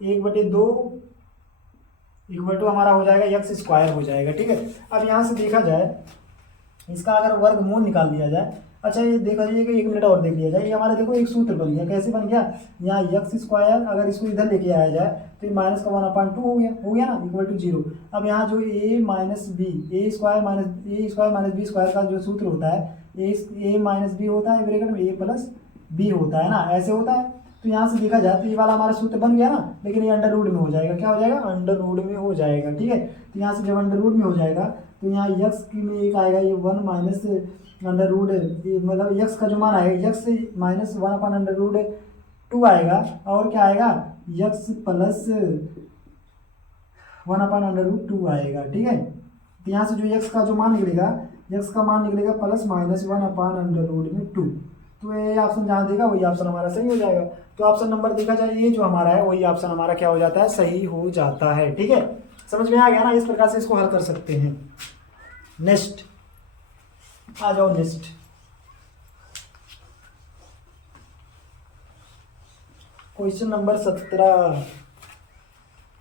1/2 इक्वल टू हमारा हो जाएगा x स्क्वायर हो जाएगा। ठीक है, अब यहाँ से देखा जाए इसका अगर वर्गमूल निकाल दिया जाए, अच्छा ये देखा जाइए कि 1 मिनट और देख लिया जाए, ये हमारा देखो एक सूत्र बन गया, कैसे बन गया, यहाँ x स्क्वायर अगर इसको इधर लेके आया जाए तो ये माइनस का 1/2 हो गया ना, इक्वल टू 0। अब यहाँ जो a minus B, A square minus B square का जो सूत्र होता है, ए माइनस बी होता है ब्रैकेट में a प्लस बी होता है ना, ऐसे होता है। तो यहाँ से देखा जाए तो ये वाला हमारा सूत्र बन गया ना, लेकिन ये अंडर रूट में हो जाएगा, क्या हो जाएगा, अंडर रूट में हो जाएगा। ठीक है, तो यहाँ से जब अंडर रूट में हो जाएगा तो यहाँ x में एक आएगा, ये 1 माइनस अंडर रूट, मतलब x का जो मान आएगा x माइनस 1/√2 आएगा, और क्या आएगा, x प्लस 1/√2 आएगा। ठीक है, तो यहाँ से जो x का जो मान निकलेगा x का मान निकलेगा +-1/√2। तो ये ऑप्शन जहाँ देगा वही ऑप्शन हमारा सही हो जाएगा। तो ऑप्शन नंबर देखा जाए ये जो हमारा है वही ऑप्शन हमारा क्या हो जाता है, सही हो जाता है। ठीक है, समझ में आ गया ना, इस प्रकार से इसको हल कर सकते हैं। नेक्स्ट आ जाओ, नेक्स्ट क्वेश्चन नंबर 17।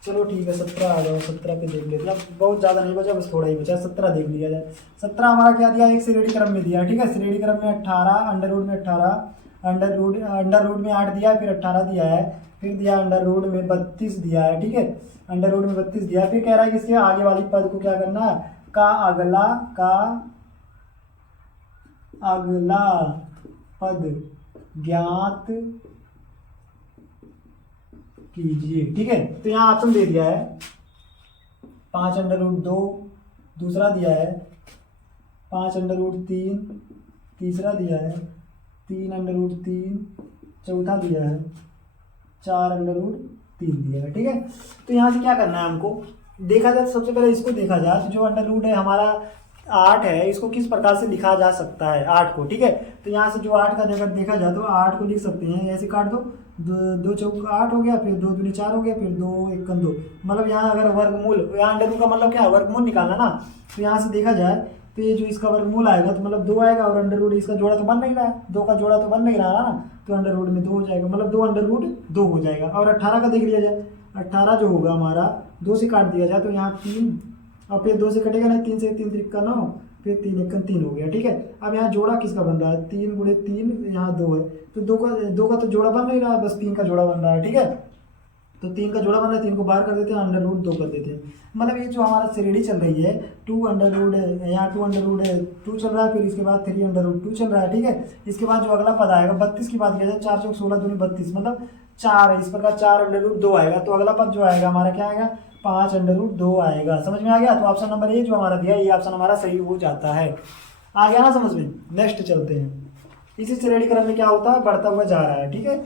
चलो ठीक है 17 आ जाओ, 17 पे देख लेते हैं। अब बहुत ज़्यादा नहीं बचा, बस थोड़ा ही बचा, 17 देख लिया जाए। 17 हमारा क्या दिया, एक श्रेणी क्रम में दिया। ठीक है, श्रेणी क्रम में 18, अंडर रूट में 18, अंडर रूट में 8 दिया है, फिर 18 दिया है, फिर दिया अंडर रूट में 32 दिया है। ठीक है, अंडर रूट में 32 दिया है। फिर कह रहा है कि इसके आगे वाली पद को क्या करना है, का अगला पद ज्ञात कीजिए। ठीक है, तो यहाँ ऑप्शन दे दिया है 5√2, दूसरा दिया है 5√3, तीसरा दिया है 3√3, चौथा दिया है 4√3 दिया है। ठीक है, तो यहाँ से क्या करना है हमको, देखा जाए सबसे पहले इसको देखा जाए तो जो अंडर रूट है हमारा 8 है, इसको किस प्रकार से लिखा जा सकता है 8 को। ठीक है, तो यहाँ से जो 8 का जगह देखा जाए तो 8 को लिख सकते हैं, ऐसे काट दो, 2 चौक 8 हो गया, फिर 2 दूनी 4 हो गया, फिर 2 1 2। मतलब यहाँ अगर वर्गमूल, यहाँ अंडर रूट का मतलब क्या है, वर्गमूल निकालना ना। तो यहाँ से देखा जाए तो ये जो इसका वर्गमूल आएगा तो मतलब 2 आएगा, और अंडर रूट इसका जोड़ा तो बन नहीं रहा है, 2 का जोड़ा तो बन नहीं रहा ना, तो अंडर रूट में 2 हो जाएगा, मतलब 2 अंडर रूट 2 हो जाएगा। और 18 का देख लिया जाए, 18 जो होगा हमारा 2 से काट दिया जाए तो यहाँ 3, और फिर 2 से कटेगा ना, 3 से 3 3 का 9, फिर 3 1 3 हो गया। ठीक है, अब यहाँ जोड़ा किसका बन रहा है, 3 × 3, यहाँ 2 है, तो 2 का तो जोड़ा बन नहीं रहा है, बस 3 का जोड़ा बन रहा है। ठीक है, तो 3 का जोड़ा बन रहा है, 3 को बाहर कर देते हैं, अंडर रूट 2 कर देते हैं। मतलब ये जो हमारा श्रेणी चल रही है 2 अंडर रूट है, यहाँ 2 अंडर रूट है 2 चल रहा है, फिर इसके बाद 3 अंडर रूट 2 चल रहा है। ठीक है, इसके बाद जो अगला पद आएगा 32 की बात किया जाए, 4 चौक 16 दूनी 32, मतलब 4 है, इस प्रकार 4 अंडर रूट 2 आएगा। तो अगला पद जो आएगा हमारा क्या आएगा, 5 अंडर रूट 2 आएगा। समझ में आ गया, तो ऑप्शन नंबर ए जो हमारा दिया ये ऑप्शन हमारा सही हो जाता है। आ गया ना समझ में। नेक्स्ट चलते हैं, इसी श्रेणी क्रम में क्या होता है, बढ़ता हुआ जा रहा है। ठीक है,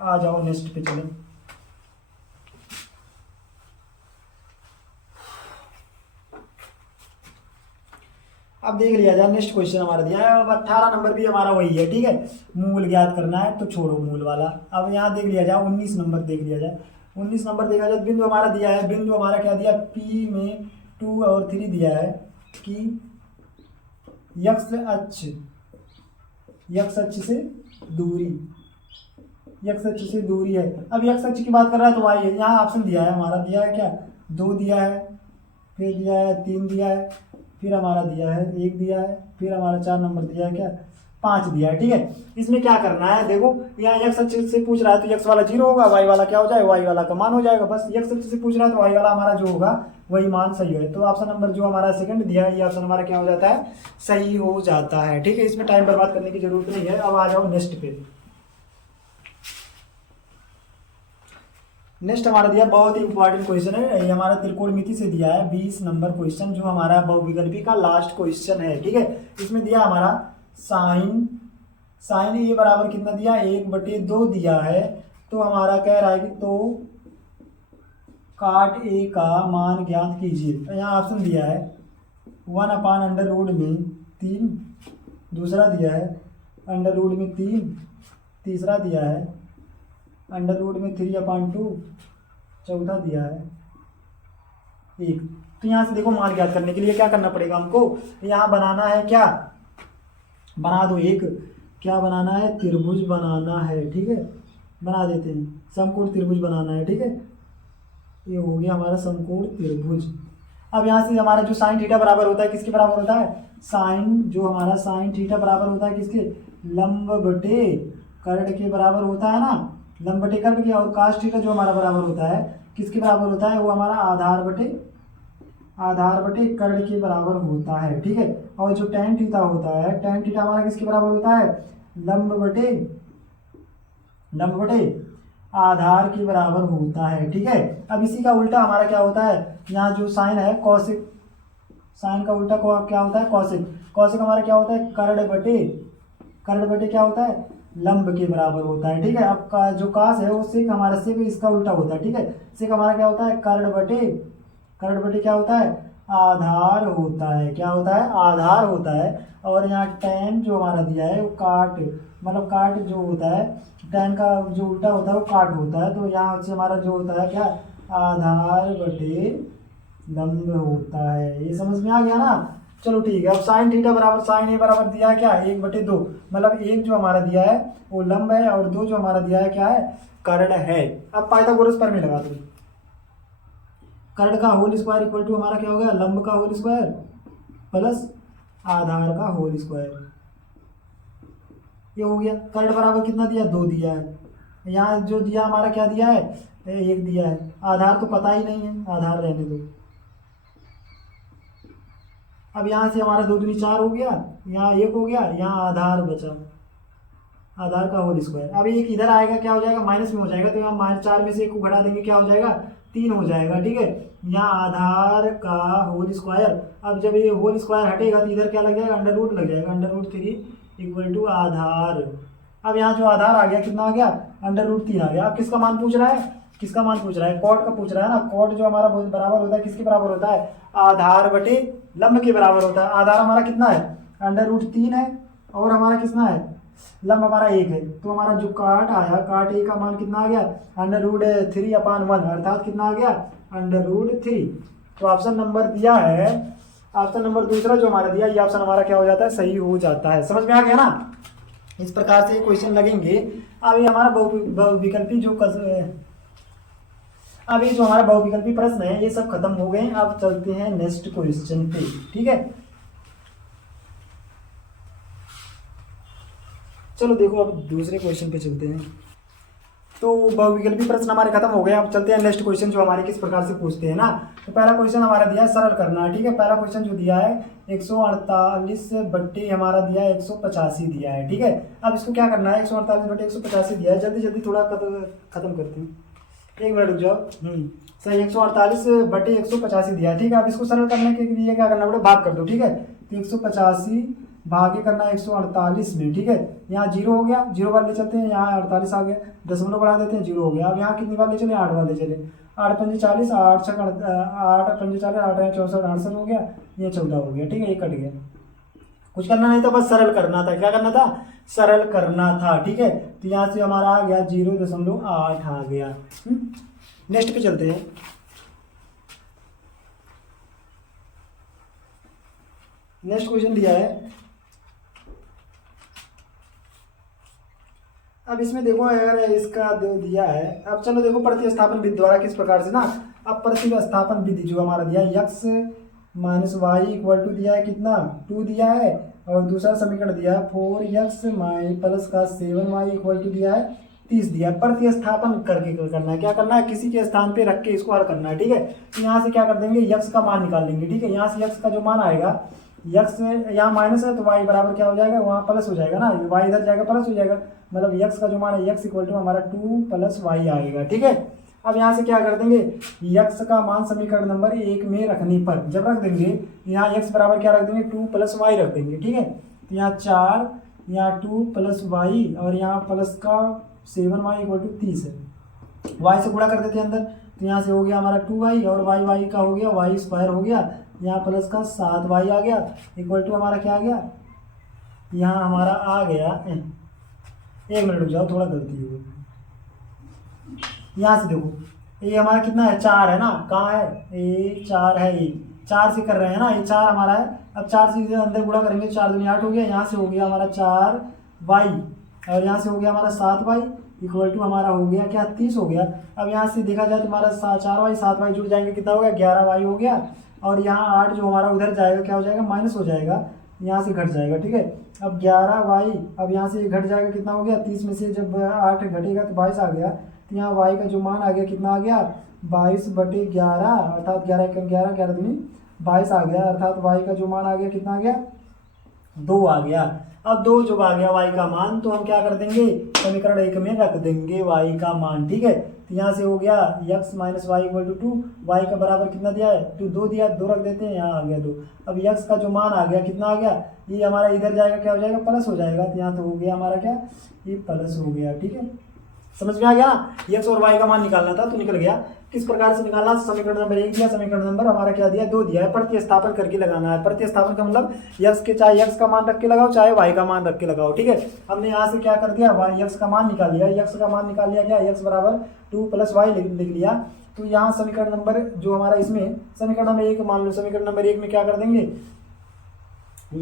आ जाओ नेक्स्ट पे चलें। अब देख लिया जाए, नेक्स्ट क्वेश्चन हमारा दिया है, अब 18 नंबर भी हमारा वही है। ठीक है, मूल ज्ञात करना है, तो छोड़ो मूल वाला। अब यहाँ देख लिया जाए 19 नंबर देख लिया जाए। 19 नंबर देखा जाए, बिंदु हमारा दिया है, बिंदु हमारा क्या दिया, P में 2 और 3 दिया है कि यक्ष अक्ष से दूरी है। अब यक्ष अक्ष की बात कर रहा है तो वाई है, यहाँ ऑप्शन दिया है हमारा, दिया है क्या, 2 दिया है, फिर दिया है 3 दिया है, फिर हमारा दिया है 1 दिया है, फिर हमारा 4 नंबर दिया है क्या, 5 दिया है। ठीक है, इसमें क्या करना है, देखो यहाँ एक्स अक्ष से पूछ रहा है तो एक्स वाला 0 होगा, वाई वाला क्या हो जाएगा, वाई वाला का मान हो जाएगा। बस एक्स अक्ष से पूछ रहा है तो वाई वाला हमारा जो होगा वही मान सही है। तो ऑप्शन नंबर जो हमारा सेकंड दिया है ये ऑप्शन हमारा क्या हो जाता है, सही हो जाता है। ठीक है, इसमें टाइम बर्बाद करने की जरूरत नहीं है। अब आ जाओ नेक्स्ट पे। नेक्स्ट हमारा दिया बहुत ही इंपॉर्टेंट क्वेश्चन है, ये हमारा त्रिकोणमिति से दिया है 20 नंबर क्वेश्चन, जो हमारा बहुविकल्पी का लास्ट क्वेश्चन है। ठीक है, इसमें दिया हमारा साइन ए बराबर कितना दिया, 1/2 दिया है। तो हमारा कह रहा है कि तो काट ए का मान ज्ञात कीजिए। तो यहाँ ऑप्शन दिया है 1/√3, दूसरा दिया है √3, तीसरा दिया है √3/2, चौथा दिया है 1। तो यहाँ से देखो मान ज्ञात करने के लिए क्या करना पड़ेगा हमको, यहाँ बनाना है क्या, बना दो एक, क्या बनाना है, त्रिभुज बनाना है। ठीक है, बना देते हैं, समकोण त्रिभुज बनाना है। ठीक है, ये हो गया हमारा समकोण त्रिभुज। अब यहाँ से हमारा जो साइन थीटा बराबर होता है किसके बराबर होता है, साइन जो हमारा साइन थीटा बराबर होता है किसके, लंब बटे कर्ण के बराबर होता है ना, लंब बटे कर्ण के। और काश थीटा जो हमारा बराबर होता है किसके बराबर होता है, वो हमारा आधार बटे कर्ण के बराबर होता है। ठीक है, और जो tan थीटा होता है, tan थीटा हमारा किसके बराबर होता है, लंब बटे आधार के बराबर होता है। ठीक है, अब इसी का उल्टा हमारा क्या होता है, यहाँ जो साइन है कौशिक, साइन का उल्टा क्या होता है, कौशिक हमारा क्या होता है, कर्ण बटे क्या होता है, लंब के बराबर होता है। ठीक है, अब का जो काश है वो सेक हमारा सेक इसका उल्टा होता है। ठीक है, सेक हमारा क्या होता है, कर्ण बटे क्या होता है, आधार होता है। क्या होता है? आधार होता है। और यहाँ tan जो हमारा दिया है वो काट, मतलब काट जो होता है, tan का जो उल्टा होता है वो काट होता है। तो यहाँ से हमारा जो होता है क्या, आधार बटे लंब होता है। ये समझ में आ गया ना? चलो ठीक है। अब साइन थीटा बराबर साइन ए बराबर दिया है क्या, 1/2, मतलब एक जो हमारा दिया है वो लंब है और दो जो हमारा दिया है क्या है, कर्ण है। अब पाइथागोरस प्रमेय लगा दो। कर्ण का होल स्क्वायर इक्वल टू हमारा क्या हो गया, लंब का होल स्क्वायर प्लस आधार का होल स्क्वायर। ये हो गया। कर्ण बराबर कितना दिया, 2 दिया है। यहाँ जो दिया हमारा क्या दिया है, 1 दिया है। आधार तो पता ही नहीं है, आधार रहने दो। अब यहाँ से हमारा 2 दूनी 4 हो गया, यहाँ 1 हो गया, यहाँ आधार बचा, आधार का होल स्क्वायर। अब एक इधर आएगा, क्या हो जाएगा, माइनस में हो जाएगा। तो यहाँ -4 में से 1 को घटा देंगे, क्या हो जाएगा, 3 हो जाएगा। ठीक है। यहाँ आधार का होल स्क्वायर। अब जब ये होल स्क्वायर हटेगा तो इधर क्या लग जाएगा, अंडर रूट लग जाएगा। √3 इक्वल टू आधार। अब यहाँ जो आधार आ गया कितना आ गया, √3 आ गया। अब किसका मान पूछ रहा है, किसका मान पूछ रहा है, कॉट का पूछ रहा है ना। कॉट जो हमारा बराबर होता है किसके बराबर होता है, आधार बटे लंब के बराबर होता है। आधार हमारा कितना है, √3 है, और हमारा कितना है, लंब हमारा 1 है। तो हमारा जो काट आया, काट ए का मान कितना आ गया, √3/1, अर्थात कितना आ गया, √3। तो ऑप्शन नंबर दिया है, ऑप्शन नंबर दूसरा जो हमारा दिया, ये ऑप्शन हमारा क्या हो जाता है, सही हो जाता है। समझ में आ गया ना? इस प्रकार से क्वेश्चन लगेंगे। अब ये हमारा बहुविकल्पी जो अब ये जो हमारा बहुविकल्पी प्रश्न है ये सब खत्म हो गए। अब चलते हैं नेक्स्ट क्वेश्चन पे। ठीक है, चलो देखो अब दूसरे क्वेश्चन पे चलते हैं। तो बहुविकल्पी प्रश्न हमारे खत्म हो गए। अब चलते हैं नेक्स्ट क्वेश्चन जो हमारे किस प्रकार से पूछते हैं ना। तो पहला क्वेश्चन हमारा दिया है सरल करना है। ठीक है, पहला क्वेश्चन जो दिया है 148 बट्टे हमारा दिया है 185 दिया है। ठीक है, अब इसको क्या करना है, 148 बट्टे 185 दिया है, जल्दी जल्दी थोड़ा खत्म करते हैं, 1 मिनट रुक जाओ। सही, 148 बटे 185 दिया है। ठीक है, अब इसको सरल करने के लिए क्या करना पड़ेगा, भाग कर दो। ठीक है, तो 185 भागे करना है 148 में। ठीक है, यहाँ 0 हो गया, 0 वाले चलते हैं, यहाँ 48 आ गया, दशमलव बढ़ा देते हैं, 0 हो गया। अब यहाँ कितनी वाले चले, 8 वाले चले, 8 पंजे 40, 8 छक 8 पंजे 40, 8 64, 68 हो गया, ये 14 हो गया। ठीक है, ये कट गया, कुछ करना नहीं था, बस सरल करना था। क्या करना था, सरल करना था। ठीक है, तो यहाँ से हमारा आ गया 0.8 आ गया। नेक्स्ट पे चलते हैं। नेक्स्ट क्वेश्चन दिया है, अब इसमें देखो अगर इसका दिया है, अब चलो देखो प्रतिस्थापन विधि द्वारा किस प्रकार से ना। अब प्रतिस्थापन विधि जो हमारा दिया है x - y इक्वल टू दिया है कितना, 2 दिया है, और दूसरा समीकरण दिया है 4x प्लस का 7y इक्वल टू दिया है 30 दिया है। प्रतिस्थापन करके करना है, क्या करना है, किसी के स्थान पे रख के इसको हल करना है। ठीक है, तो यहाँ से क्या कर देंगे, x का मान निकाल लेंगे। ठीक है, यहाँ से x का जो मान आएगा, x यहाँ माइनस है तो y बराबर क्या हो जाएगा, वहाँ प्लस हो जाएगा ना, y इधर जाएगा प्लस हो जाएगा, मतलब x का जो मान है x इक्वल टू हमारा 2 + y आएगा। ठीक है, अब यहाँ से क्या कर देंगे, x का मान समीकरण नंबर 1 में रखने पर जब रख देंगे, यहाँ x बराबर क्या रख देंगे, 2 + y रख देंगे। ठीक है, तो यहाँ 4, यहाँ 2 + y, और यहाँ प्लस का 7y इक्वल टू 30 है। y से गुणा कर देते हैं अंदर, तो यहाँ से हो गया हमारा 2y, और y का हो गया y स्क्वायर हो गया, यहाँ प्लस का 7y आ गया, इक्वल टू हमारा क्या आ गया, यहाँ हमारा आ गया 1 मिनट रुक जाओ, थोड़ा गलती हो गई। यहाँ से देखो ये हमारा कितना है, 4 है ना, कहाँ है, ये 4 है, ये 4 से कर रहे हैं ना, ये 4 हमारा है। अब 4 से अंदर गुणा करेंगे, 4 दूनी 8 हो गया, यहाँ से हो गया हमारा 4y, और यहाँ से हो गया हमारा 7y इक्वल टू हमारा हो गया क्या, 30 हो गया। अब यहाँ से देखा जाए तो हमारा 4y 7y जुड़ जाएंगे, कितना हो गया, 11y हो गया, और यहाँ 8 जो हमारा उधर जाएगा क्या हो जाएगा, माइनस हो जाएगा, यहाँ से घट जाएगा। ठीक है, अब 11y, अब यहाँ से घट जाएगा, कितना हो गया, 30 में से जब 8 घटेगा तो 22 आ गया, तो यहाँ y का जो मान आ गया कितना आ गया, 22/11, अर्थात 11 × 11 11 दूनी 22 आ गया, अर्थात y का जो मान आ गया कितना आ गया, 2 आ गया। अब 2 जब आ गया y का मान, तो हम क्या कर देंगे, समीकरण 1 में रख देंगे y का मान। ठीक है, तो यहाँ से हो गया x - y equal to 2, y का बराबर कितना दिया है, 2 दिया, 2 रख देते हैं, यहाँ आ गया 2। अब x का जो मान आ गया कितना आ गया, ये हमारा इधर जाएगा क्या हो जाएगा, प्लस हो जाएगा, तो यहाँ तो हो गया हमारा क्या, ये प्लस हो गया। ठीक है, समझ में आ गया ना। x और y का मान निकालना था तो निकल गया। किस प्रकार से निकालना, समीकरण नंबर 1 दिया, समीकरण नंबर हमारा क्या दिया, 2 दिया है, प्रतिस्थापन करके लगाना है। प्रतिस्थापन का मतलब x के चाहे x का मान रख के लगाओ चाहे y का मान रख के लगाओ, ठीक है। हमने यहाँ से क्या कर दिया, x का मान निकाल लिया, x का मान निकाल लिया, क्या x बराबर 2 + y लिख लिया। तो यहाँ समीकरण नंबर जो हमारा इसमें समीकरण नंबर 1 मान लो, समीकरण नंबर 1 में क्या कर देंगे,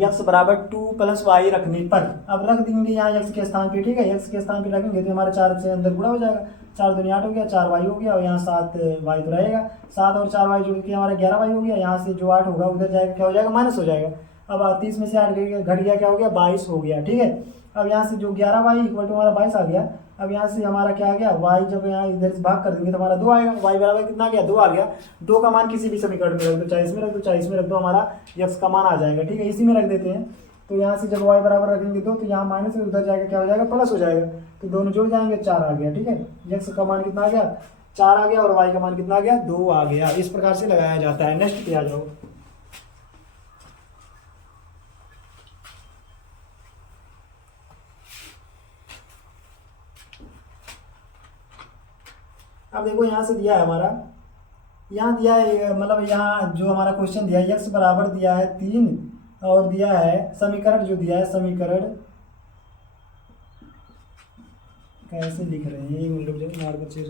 x बराबर 2 + y रखने पर, अब रख देंगे यहाँ x के स्थान पे, ठीक है। x के स्थान पे रखेंगे तो हमारा 4 से अंदर गुणा हो जाएगा, 4 दूनी 8 हो गया, 4y हो गया और यहाँ 7y तो रहेगा, 7 और 4y जोड़ के हमारा 11y हो गया। यहाँ से जो 8 होगा उधर जाएगा, क्या हो जाएगा, माइनस हो जाएगा। अब 30 में से 8 घट गया, क्या हो गया, 22 हो गया, ठीक है। अब यहाँ से जो 11y = हमारा 22 आ गया। अब यहाँ से हमारा क्या आ गया, y जब यहाँ इधर से भाग कर देंगे तो हमारा 2 आएगा, y बराबर कितना आ गया, 2 आ गया। 2 का मान किसी भी समीकरण में रख दो, चाहे इसमें रख दो चाहे इसमें रख दो, हमारा x का मान आ जाएगा, ठीक है। इसी में रख देते हैं तो यहाँ से जब y बराबर रखेंगे 2 तो यहाँ माइनस उधर जाएगा, क्या हो जाएगा, प्लस हो जाएगा। तो दोनों जुड़ जाएंगे, 4 आ गया, ठीक है। x का मान कितना आ गया, 4 आ गया और y का मान कितना आ गया, 2 आ गया। इस प्रकार से लगाया जाता है। नेक्स्ट पे आ जाओ। अब देखो यहाँ से दिया है हमारा, यहाँ दिया है मतलब यहाँ जो हमारा क्वेश्चन दिया है x बराबर दिया है 3 और दिया है समीकरण जो दिया है, समीकरण कैसे लिख रहे हैं, मार्कर चेंज।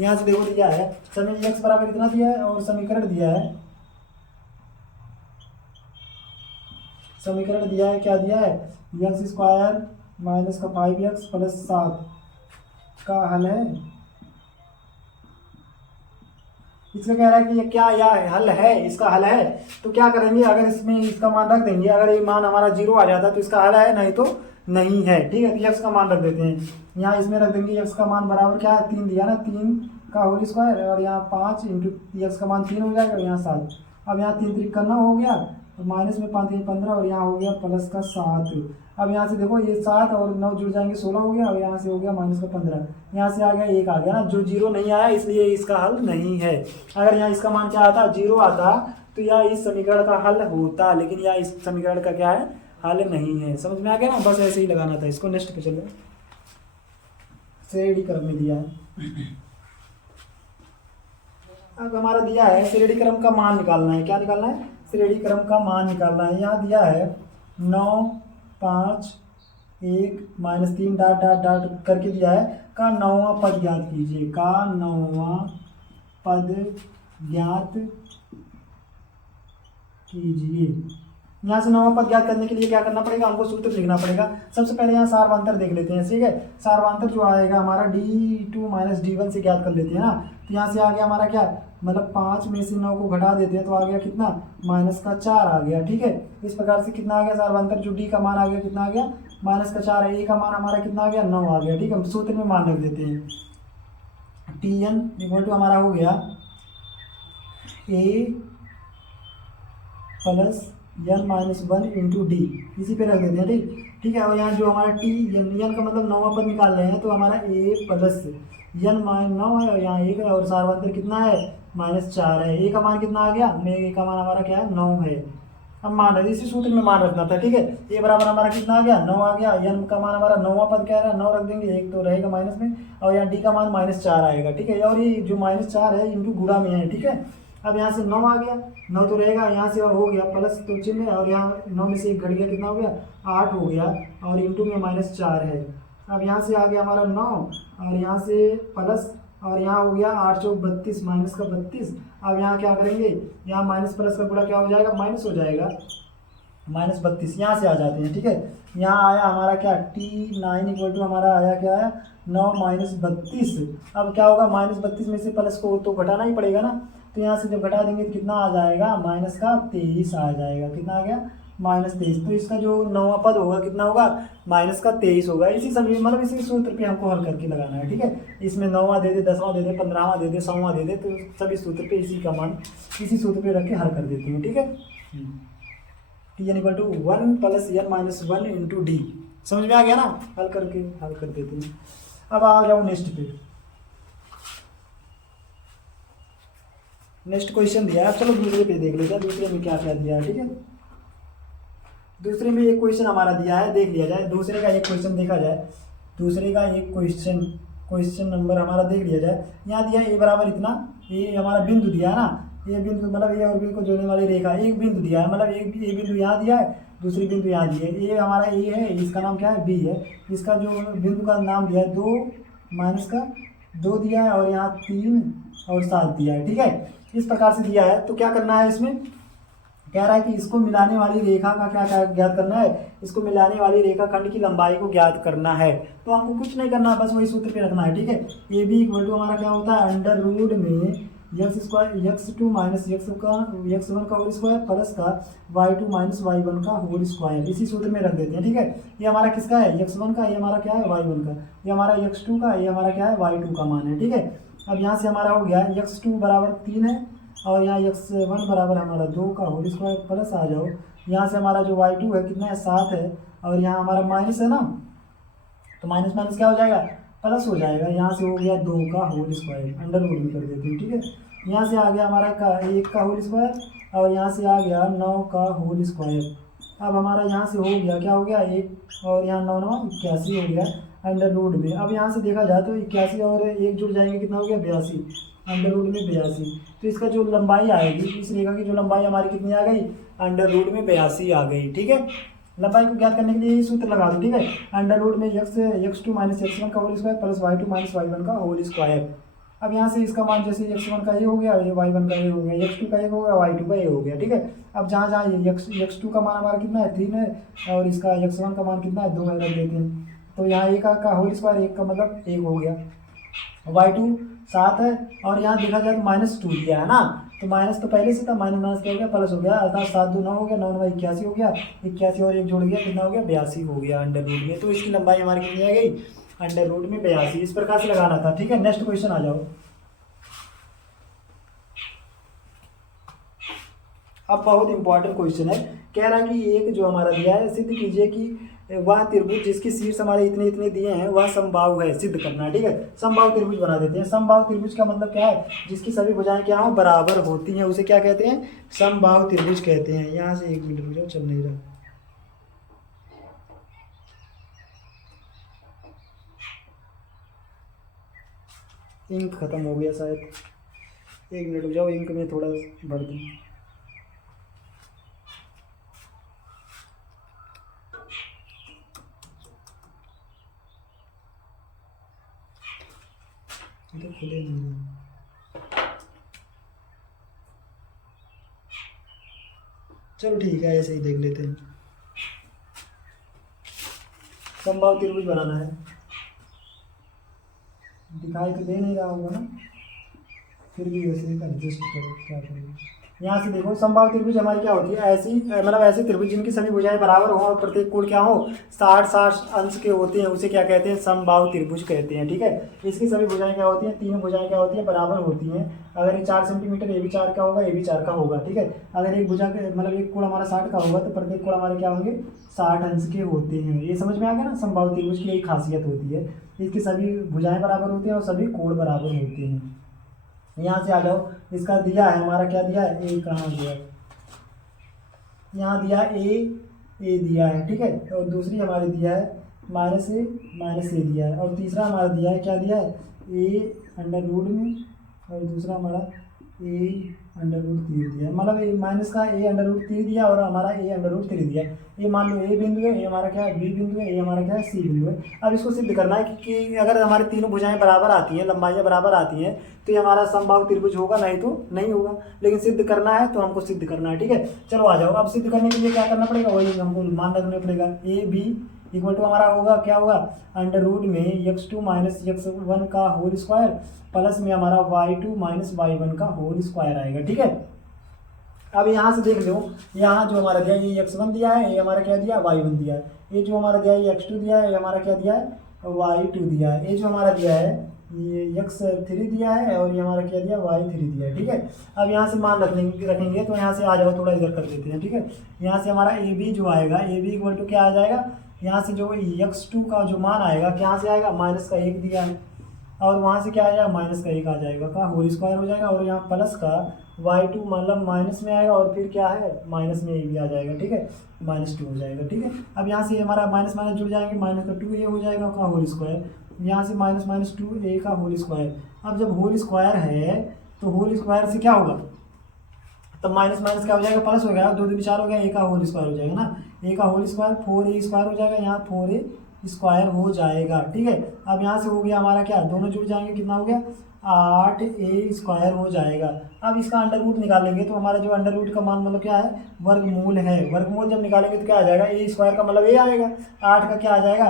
यहाँ से देखो दिया है समीकरण x बराबर कितना दिया है और समीकरण दिया है, समीकरण दिया है, क्या दिया है, x² - 5x + 7 का हल है। इसका कह रहा है कि ये क्या या हल है, इसका हल है। तो क्या करेंगे, अगर इसमें इसका मान रख देंगे, अगर ये मान हमारा 0 आ जाता तो इसका हल है, नहीं तो नहीं है, ठीक है। तो x का मान रख देते हैं, यहाँ इसमें रख देंगे, x का मान बराबर क्या है, 3 दिया ना, 3 का होल स्क्वायर और यहाँ 5 × x का मान 3 हो जाएगा और यहाँ 7। अब यहाँ 3 3 करना हो गया, माइनस में 5 15 और यहाँ हो गया प्लस का 7। अब यहाँ से देखो ये 7 और 9 जुड़ जाएंगे, 16 हो गया और यहाँ से हो गया माइनस का 15, यहाँ से आ गया 1 आ गया ना, जो 0 नहीं आया इसलिए इसका हल नहीं है। अगर यहाँ इसका मान क्या आता, 0 आता तो यह इस समीकरण का हल होता, लेकिन यह इस समीकरण का क्या है, हल नहीं है। समझ में आ गया ना, बस ऐसे ही लगाना था इसको। नेक्स्ट पे चलो, श्रेणी क्रम में दिया है। अब हमारा दिया है श्रेणी क्रम का मान निकालना है, क्या निकालना है, श्रेणी क्रम का मान निकालना है। यहाँ दिया है 9 5 1 -3 डॉट डॉट डॉट करके दिया है, का 9वां पद ज्ञात कीजिए, का 9वां पद ज्ञात कीजिए। यहाँ से 9वां पद ज्ञात करने के लिए क्या करना पड़ेगा, हमको सूत्र लिखना पड़ेगा। सबसे पहले यहाँ सारवांतर देख लेते हैं, ठीक है। सारवांतर जो आएगा हमारा d2 - d1 से ज्ञात कर लेते हैं ना। तो यहाँ से आ गया हमारा क्या, मतलब 5 में से 9 को घटा देते हैं तो आ गया कितना, -4 आ गया, ठीक है। इस प्रकार से कितना आ गया सारवांतर, जो d का मान आ गया कितना आ गया, -4 है। a का मान हमारा कितना आ गया, 9 आ गया, ठीक है। सूत्र में मान रख देते हैं, tn = हमारा हो गया a + n - 1 × d, इसी पे रख देते हैं, ठीक है। और यहाँ जो हमारा n का मतलब 9वां पद निकाल रहे हैं तो हमारा a + n - 9 है और यहाँ 1 है और सारवांतर कितना है, -4 है। a का मान कितना आ गया, a का मान हमारा क्या है, 9 है। अब मान रहे इसी सूत्र में मान रखना था, ठीक है। a बराबर हमारा कितना आ गया, 9 आ गया। n का मान हमारा 9वां पद क्या है, 9 रख देंगे, 1 तो रहेगा माइनस में और यहाँ d का मान -4 आएगा, ठीक है। और ये जो -4 है इंटू गुणा में है, ठीक है। अब यहाँ से 9 आ गया, 9 तो रहेगा, यहाँ से हो गया प्लस तो चिन्ह और यहाँ 9 में से 1 घट गया, कितना हो गया, 8 हो गया और इंटू में -4 है। अब यहाँ से आ गया हमारा 9 और यहाँ से प्लस और यहाँ हो गया 8 चौक 32 माइनस का 32। अब यहाँ क्या करेंगे, यहाँ माइनस प्लस का गुणा क्या हो जाएगा, माइनस हो जाएगा, -32 यहाँ से आ जाते हैं, ठीक है। यहाँ आया हमारा क्या, t9 = हमारा आया क्या है, 9 - 32। अब क्या होगा, -32 में से प्लस को तो घटाना ही पड़ेगा ना, तो यहाँ से जब घटा देंगे तो कितना आ जाएगा, -23 आ जाएगा। कितना आ गया, -23। तो इसका जो 9वां पद होगा कितना होगा, -23 होगा। इसी समय मतलब इसी सूत्र पे हमको हल करके लगाना है, ठीक है। इसमें 9वां दे दे, 10वां दे दे, 15वां दे दे, 100वां दे दे, तो सभी सूत्र पे इसी का मान इसी सूत्र पे रख के हल कर देते हैं, ठीक है। tn = 1 + n - 1 × d, समझ में आ गया ना, हल कर देते हैं। अब आ जाओ नेक्स्ट पे, नेक्स्ट क्वेश्चन दिया है। अब चलो दूसरे पे देख लेते हैं, दूसरे में क्या क्या दिया है, ठीक है। दूसरे में एक क्वेश्चन हमारा दिया है, देख लिया जाए। दूसरे का एक क्वेश्चन देखा जाए, दूसरे का एक क्वेश्चन क्वेश्चन नंबर हमारा देख लिया जाए। यहाँ दिया ए बराबर इतना, ये हमारा बिंदु दिया है ना, ये बिंदु मतलब ए और बी को जोड़ने वाली रेखा, एक बिंदु दिया है, मतलब एक ए बिंदु यहाँ दिया है, दूसरी बिंदु यहाँ दी है। ये हमारा ए है, इसका नाम क्या है, बी है। इसका जो बिंदु का नाम दिया है 2 माइनस का 2 दिया है, और यहाँ 3 और 7 दिया है। ठीक है, इस प्रकार से दिया है। तो क्या करना है, इसमें कह रहा है कि इसको मिलाने वाली रेखा का क्या ज्ञात करना है, इसको मिलाने वाली रेखा खंड की लंबाई को ज्ञात करना है। तो हमको कुछ नहीं करना, बस वही सूत्र पे रखना है। ठीक है, ए बी इक्वल टू हमारा क्या होता है, अंडर रूट में x square x2 minus x1 का होल स्क्वायर प्लस का y2 माइनस y1 का होल स्क्वायर, इसी सूत्र में रख देते हैं। ठीक है, ये हमारा किसका है, x1 का, ये हमारा क्या है, y1 का, ये हमारा x2 का, ये हमारा क्या है, y2 का मान है। ठीक है, अब यहाँ से हमारा हो गया x2 बराबर 3 है, और यहाँ x1 बराबर हमारा 2 का होल स्क्वायर प्लस आ जाओ, यहाँ से हमारा जो y2 है कितना है, 7 है, और यहाँ हमारा माइनस है ना, तो माइनस माइनस क्या हो जाएगा, प्लस हो जाएगा। यहाँ से हो गया 2 का होल स्क्वायर, अंडर रूट में कर देते हैं। ठीक है, यहाँ से आ गया हमारा 1 का होल स्क्वायर, और यहाँ से आ गया 9 का होल स्क्वायर। अब हमारा यहाँ से हो गया, क्या हो गया, 1 और यहाँ 9 9 81 हो गया अंडर रूट में। अब यहाँ से देखा जाए तो 81 और 1 जुड़ जाएंगे, कितना हो गया, 82, अंडर रूट में 82। तो इसका जो लंबाई आएगी, इस रेखा की जो लंबाई हमारी कितनी आ गई, अंडर रूट में 82 आ गई। ठीक है, लंबाई को ज्ञात करने के लिए ये सूत्र लगा दो। ठीक है, अंडर रूट में x2 माइनस x1 का whole square plus y2 minus y1 का होल स्क्वायर। अब यहाँ से इसका मान जैसे x1 का ये हो गया, ये y1 का ये हो गया, x2 का ये हो गया, y2 का ये हो गया। ठीक है, अब जहाँ जहाँ ये x2 का मान हमारा कितना है, 3 है, और इसका x1 का मान कितना है, 2 है, रख देते हैं। तो यहाँ 1 का होल स्क्वायर, 1 का मतलब 1 हो गया, y2 7 है, और यहाँ देखा जाए तो -2 दिया है ना, तो माइनस तो पहले से था, माइनस माइनस क्या हो गया, प्लस हो गया, अर्थात 7 2 9 हो गया, 9 9 81 हो गया, 81 और 1 जोड़ गया, कितना हो गया, 82 हो गया अंडर रूट में। तो इसकी लंबाई हमारी कितनी आ गई, अंडर रूट में 82। इस प्रकार से लगाना था। ठीक है, नेक्स्ट क्वेश्चन आ जाओ। अब बहुत इंपॉर्टेंट क्वेश्चन है, कह रहा है कि एक जो हमारा दिया है, सिद्ध कीजिए कि वह त्रिभुज जिसके शीर्ष हमारे इतने इतने दिए हैं वह समबाहु है, सिद्ध करना है। ठीक है, समबाहु त्रिभुज बना देते हैं। समबाहु त्रिभुज का मतलब क्या है, जिसकी सभी भुजाएं क्या हो, बराबर होती हैं, उसे क्या कहते हैं, समबाहु त्रिभुज कहते हैं। यहाँ से 1 मिनट रुक जाओ, चल नहीं रहा, इंक खत्म हो गया शायद, 1 मिनट रुक जाओ, इंक में थोड़ा भर दूँ। तो खुले नहीं, चलो ठीक है, ऐसे ही देख लेते हैं। समबाहु त्रिभुज बनाना है, दिखाई तो दे नहीं रहा होगा ना, फिर भी वैसे ही एडजस्ट करो, क्या करेंगे। यहाँ से देखो, समबाहु त्रिभुज हमारी क्या होती है, ऐसी मतलब ऐसे त्रिभुज जिनकी सभी भुजाएं बराबर हो और प्रत्येक कोण क्या हो, 60 अंश के होते हैं, उसे क्या कहते हैं, समबाहु त्रिभुज कहते हैं। ठीक है, इसकी सभी भुजाएं क्या होती हैं, तीनों भुजाएं क्या होती हैं, बराबर होती हैं। अगर ये 4 सेंटीमीटर, ये भी 4 का होगा, ये भी 4 का होगा। ठीक है, अगर एक भुजा मतलब एक कोण हमारा 60 का होगा, तो प्रत्येक कोण हमारे क्या होंगे, 60 अंश के होते हैं। ये समझ में आ गया ना, समबाहु त्रिभुज की यही खासियत होती है, इसकी सभी भुजाएं बराबर होती हैं और सभी कोण बराबर होते हैं। यहाँ से आ जाओ, इसका दिया है हमारा, क्या दिया है, ए कहाँ दिया है, यहाँ दिया ए दिया है। ठीक है, और दूसरी हमारी दिया है -a दिया है, और तीसरा हमारा दिया है, क्या दिया है, ए अंडर रूट में, और दूसरा हमारा ए अंडर रूट 3 दिया है, मतलब माइनस का ए अंडर रूट 3 दिया, और हमारा ए अंडर रूट 3 दिया। ये मान लो ए बिंदु है, ये हमारा क्या है, बी बिंदु है, ये हमारा क्या है, सी बिंदु है। अब इसको सिद्ध करना है कि अगर हमारी तीनों भुजाएं बराबर आती हैं, लंबाइयाँ बराबर आती हैं, तो ये हमारा समबाहु त्रिभुज होगा, नहीं तो नहीं होगा। लेकिन सिद्ध करना है तो हमको सिद्ध करना है। ठीक है, चलो आ जाओ। अब सिद्ध करने के लिए क्या करना पड़ेगा, वही हमको मान रखना पड़ेगा। ए बी इक्वल टू हमारा होगा, क्या होगा, अंडर रूट में x2 माइनस x1 का होल स्क्वायर प्लस में हमारा y2 माइनस y1 का होल स्क्वायर आएगा। ठीक है, अब यहाँ से देख लो, यहाँ जो हमारा दिया है, ये x1 दिया है, ये हमारा क्या दिया, y1 दिया है। ये जो हमारा दिया है, ये x2 दिया है, ये हमारा क्या दिया है, y2 दिया है। ये जो हमारा दिया है, ये x3 दिया है, और ये हमारा क्या दिया, y3 दिया है। ठीक है, अब यहाँ से मान रखेंगे, तो यहाँ से आ जाओ, थोड़ा इधर कर देते हैं। ठीक है, यहाँ से हमारा ए बी जो आएगा, ए बी इक्वल टू क्या आ जाएगा, यहाँ से जो x2 का जो मान आएगा, क्या से आएगा, -1 दिया है, और वहाँ से क्या आ जाएगा, -1 आ जाएगा, का होल स्क्वायर हो जाएगा, और यहाँ प्लस का y2 मतलब माइनस में आएगा, और फिर क्या है, माइनस में ये भी आ जाएगा। ठीक है, -2 हो जाएगा। ठीक है, अब यहाँ से हमारा माइनस माइनस जुड़ जाएंगे, -2 ये हो जाएगा, का होल स्क्वायर, यहाँ से माइनस माइनस 2a का होल स्क्वायर। अब जब होल स्क्वायर है तो होल स्क्वायर से क्या होगा, तब माइनस माइनस क्या हो जाएगा, प्लस हो गया, 2 दूनी 4 हो गया, a का होल स्क्वायर हो जाएगा ना, a का होल स्क्वायर 4a स्क्वायर हो जाएगा, यहाँ 4a स्क्वायर हो जाएगा। ठीक है, अब यहाँ से हो गया हमारा क्या, दोनों जुड़ जाएंगे, कितना हो गया 8a स्क्वायर हो जाएगा। अब इसका अंडर रूट निकालेंगे तो हमारा जो अंडर रूट का मान मतलब क्या है, वर्गमूल है। वर्गमूल जब निकालेंगे तो क्या आ जाएगा, a स्क्वायर का मतलब a आएगा, 8 का क्या आ जाएगा,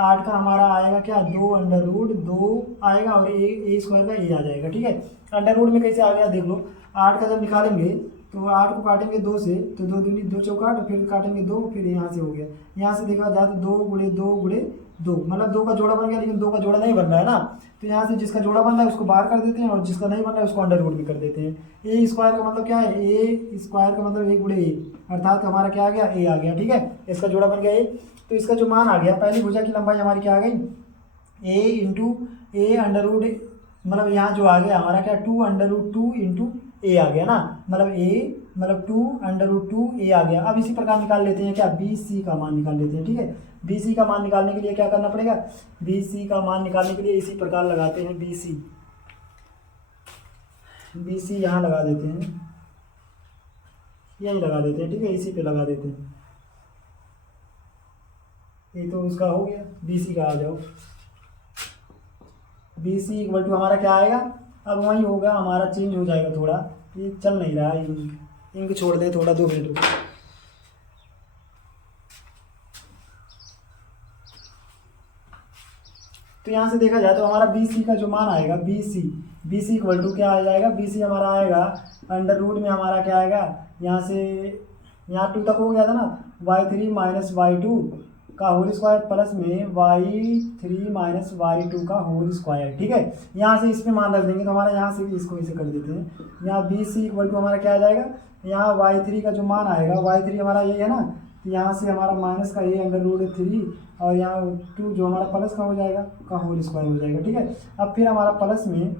8 का हमारा आएगा क्या, 2 अंडर रूट 2 आएगा और a स्क्वायर का a आ जाएगा। ठीक है, अंडर रूट में कैसे आ गया देख लो, 8 का जब निकालेंगे तो 8 को काटेंगे 2 से, तो 2 दूनी 2 चौकाट, फिर काटेंगे 2, फिर यहाँ से हो गया, यहाँ से देखा जाए तो 2 गुणे 2 गुणे 2, मतलब 2 का जोड़ा बन गया, लेकिन 2 का जोड़ा नहीं बन रहा है ना, तो यहाँ से जिसका जोड़ा बन रहा है उसको बाहर कर देते हैं और जिसका नहीं बन रहा है उसको अंडर रूट भी कर देते हैं। ए स्क्वायर का मतलब क्या है, ए स्क्वायर का मतलब 1 गुणे ए, अर्थात हमारा क्या आ गया, ए आ गया। ठीक है, इसका जोड़ा बन गया ए, तो इसका जो मान आ गया, पहली भुजा की लंबाई हमारी क्या आ गई, ए इंटू ए अंडर रूट, मतलब यहाँ जो आ गया हमारा क्या, 2 अंडर रूट 2 इंटू ए आ गया ना, मतलब ए मतलब 2 अंडर रूट 2 ए आ गया। अब इसी प्रकार निकाल लेते हैं क्या, बी सी का मान निकाल लेते हैं। ठीक है, बी सी का मान निकालने के लिए क्या करना पड़ेगा, बी सी का मान निकालने के लिए इसी प्रकार लगाते हैं, बी सी यहाँ लगा देते हैं, यहीं लगा देते हैं। ठीक है, इसी पे लगा देते हैं, ये तो उसका हो गया, बी सी का आ जाओ, बी सी इक्वल टू हमारा क्या आएगा, अब वही होगा हमारा, चेंज हो जाएगा थोड़ा, ये चल नहीं रहा है, इंक छोड़ दें थोड़ा, 2 मिनट। तो यहाँ से देखा जाए तो हमारा बी सी का जो मान आएगा, बी सी इक्वल टू क्या आ जाएगा, बी सी हमारा आएगा अंडर रूट में हमारा क्या आएगा, यहाँ से यहाँ 2 तक हो गया था ना, y3 माइनस y2 का होल स्क्वायर प्लस में y3 माइनस y2 का होल स्क्वायर। ठीक है, यहाँ से इसमें मान रख देंगे तो हमारा यहाँ से इसको इसे कर देते हैं, यहाँ बी सी इक्वल टू हमारा क्या आ जाएगा, यहाँ y3 का जो मान आएगा, y3 हमारा ये है ना, तो यहाँ से हमारा माइनस का ए अंडर रूट 3 और यहाँ 2 जो हमारा प्लस का हो जाएगा, का होल स्क्वायर हो जाएगा। ठीक है, अब फिर हमारा प्लस में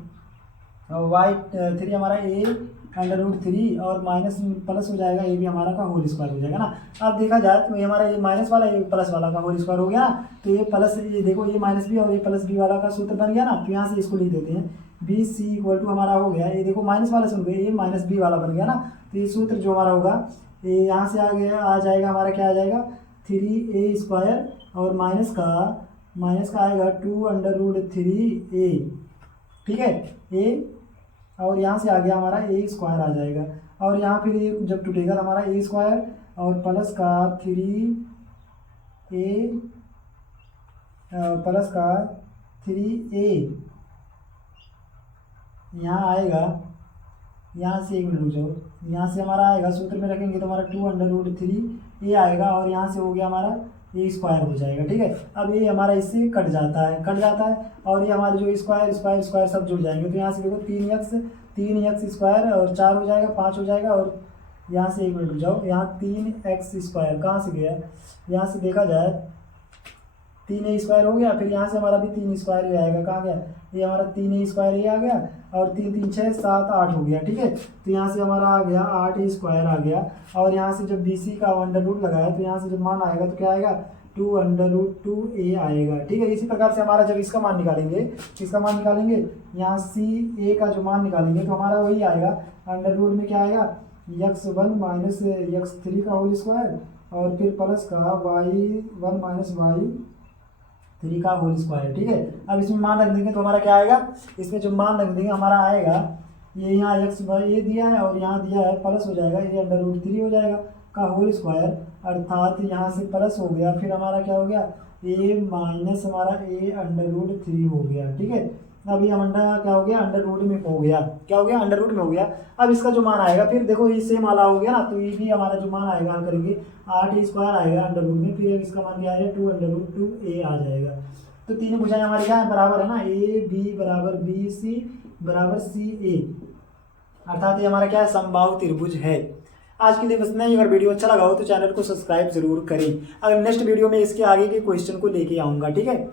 y3 हमारा ए अंडर रूट 3 और माइनस प्लस हो जाएगा, ये भी हमारा का होल स्क्वायर हो जाएगा ना। अब देखा जाए तो ये हमारा ये माइनस वाला, ये प्लस वाला का होल स्क्वायर हो गया ना, तो ये प्लस, ये देखो ये माइनस बी और ये प्लस बी वाला का सूत्र बन गया ना, तो यहाँ से इसको लिख देते हैं, बी सी इक्वल टू हमारा हो गया, ये देखो माइनस वाला सुन गए, ये माइनस बी वाला बन गया ना, तो ये सूत्र जो हमारा होगा ये यहाँ से आ गया, आ जाएगा हमारा क्या आ जाएगा, 3a स्क्वायर और माइनस का आएगा 2 अंडर रूट 3a। ठीक है, ए और यहाँ से आ गया हमारा ए स्क्वायर आ जाएगा, और यहाँ फिर ये जब टूटेगा तो हमारा ए स्क्वायर और प्लस का 3a प्लस का 3a यहाँ आएगा, यहाँ से 1 मिनट रुक जाओ, यहाँ से हमारा आएगा, सूत्र में रखेंगे तो हमारा 2 अंडर रूट 3a आएगा और यहाँ से हो गया हमारा ए स्क्वायर हो जाएगा। ठीक है, अब ये हमारा इससे कट जाता है और ये हमारे जो स्क्वायर सब जुड़ जाएंगे, तो यहाँ से देखो 3x स्क्वायर और 4 हो जाएगा, 5 हो जाएगा, और यहाँ से 1 मिनट रुक जाओ, यहाँ 3x स्क्वायर कहाँ से गया, यहाँ से देखा जाए 3a स्क्वायर हो गया, फिर यहाँ से हमारा भी 3 स्क्वायर ही आएगा, कहाँ गया, ये हमारा 3a स्क्वायर ही आ गया और 3 3 6 7 8 हो गया। ठीक है, तो यहाँ से हमारा आ गया 8a स्क्वायर आ गया, और यहाँ से जब BC का अंडर रूट लगाया तो यहाँ से जब मान आएगा तो क्या आएगा, 2 अंडर रूट 2a आएगा। ठीक है, इसी प्रकार से हमारा जब इसका मान निकालेंगे, यहाँ CA का जो मान निकालेंगे तो हमारा वही आएगा, अंडर रूट में क्या आएगा, x1 माइनस x3 का होल स्क्वायर और फिर प्लस का y1 माइनस y3 का होल स्क्वायर। ठीक है, अब इसमें मान रख देंगे तो हमारा क्या आएगा, इसमें जो मान रख देंगे हमारा आएगा, ये यहाँ ये दिया है और यहाँ दिया है, प्लस हो जाएगा, ये अंडर रूट 3 हो जाएगा का होल स्क्वायर, अर्थात यहाँ से प्लस हो गया, फिर हमारा क्या हो गया, a माइनस हमारा a अंडर रूट 3 हो गया। ठीक है, अब ये हमारा क्या हो गया, अंडर रूट में हो गया, क्या हो गया, अंडर रूट में हो गया। अब इसका जो मान आएगा, फिर देखो ये सेम वाला हो गया ना, तो ये भी हमारा जो मान आएगा हल करेंगे 8a स्क्वायर आएगा अंडर रूट में, फिर इसका मान क्या आएगा, 2 अंडर रूट 2a आ जाएगा। तो तीनों भुजाएं हमारी क्या है, बराबर है ना, a b बराबर b c बराबर c a, अर्थात ये हमारा क्या है, समबाहु त्रिभुज है। आज के लिए बस नहीं, अगर वीडियो अच्छा लगा हो तो चैनल को सब्सक्राइब जरूर करें। अगर नेक्स्ट वीडियो में इसके आगे के क्वेश्चन को लेके आऊँगा। ठीक है।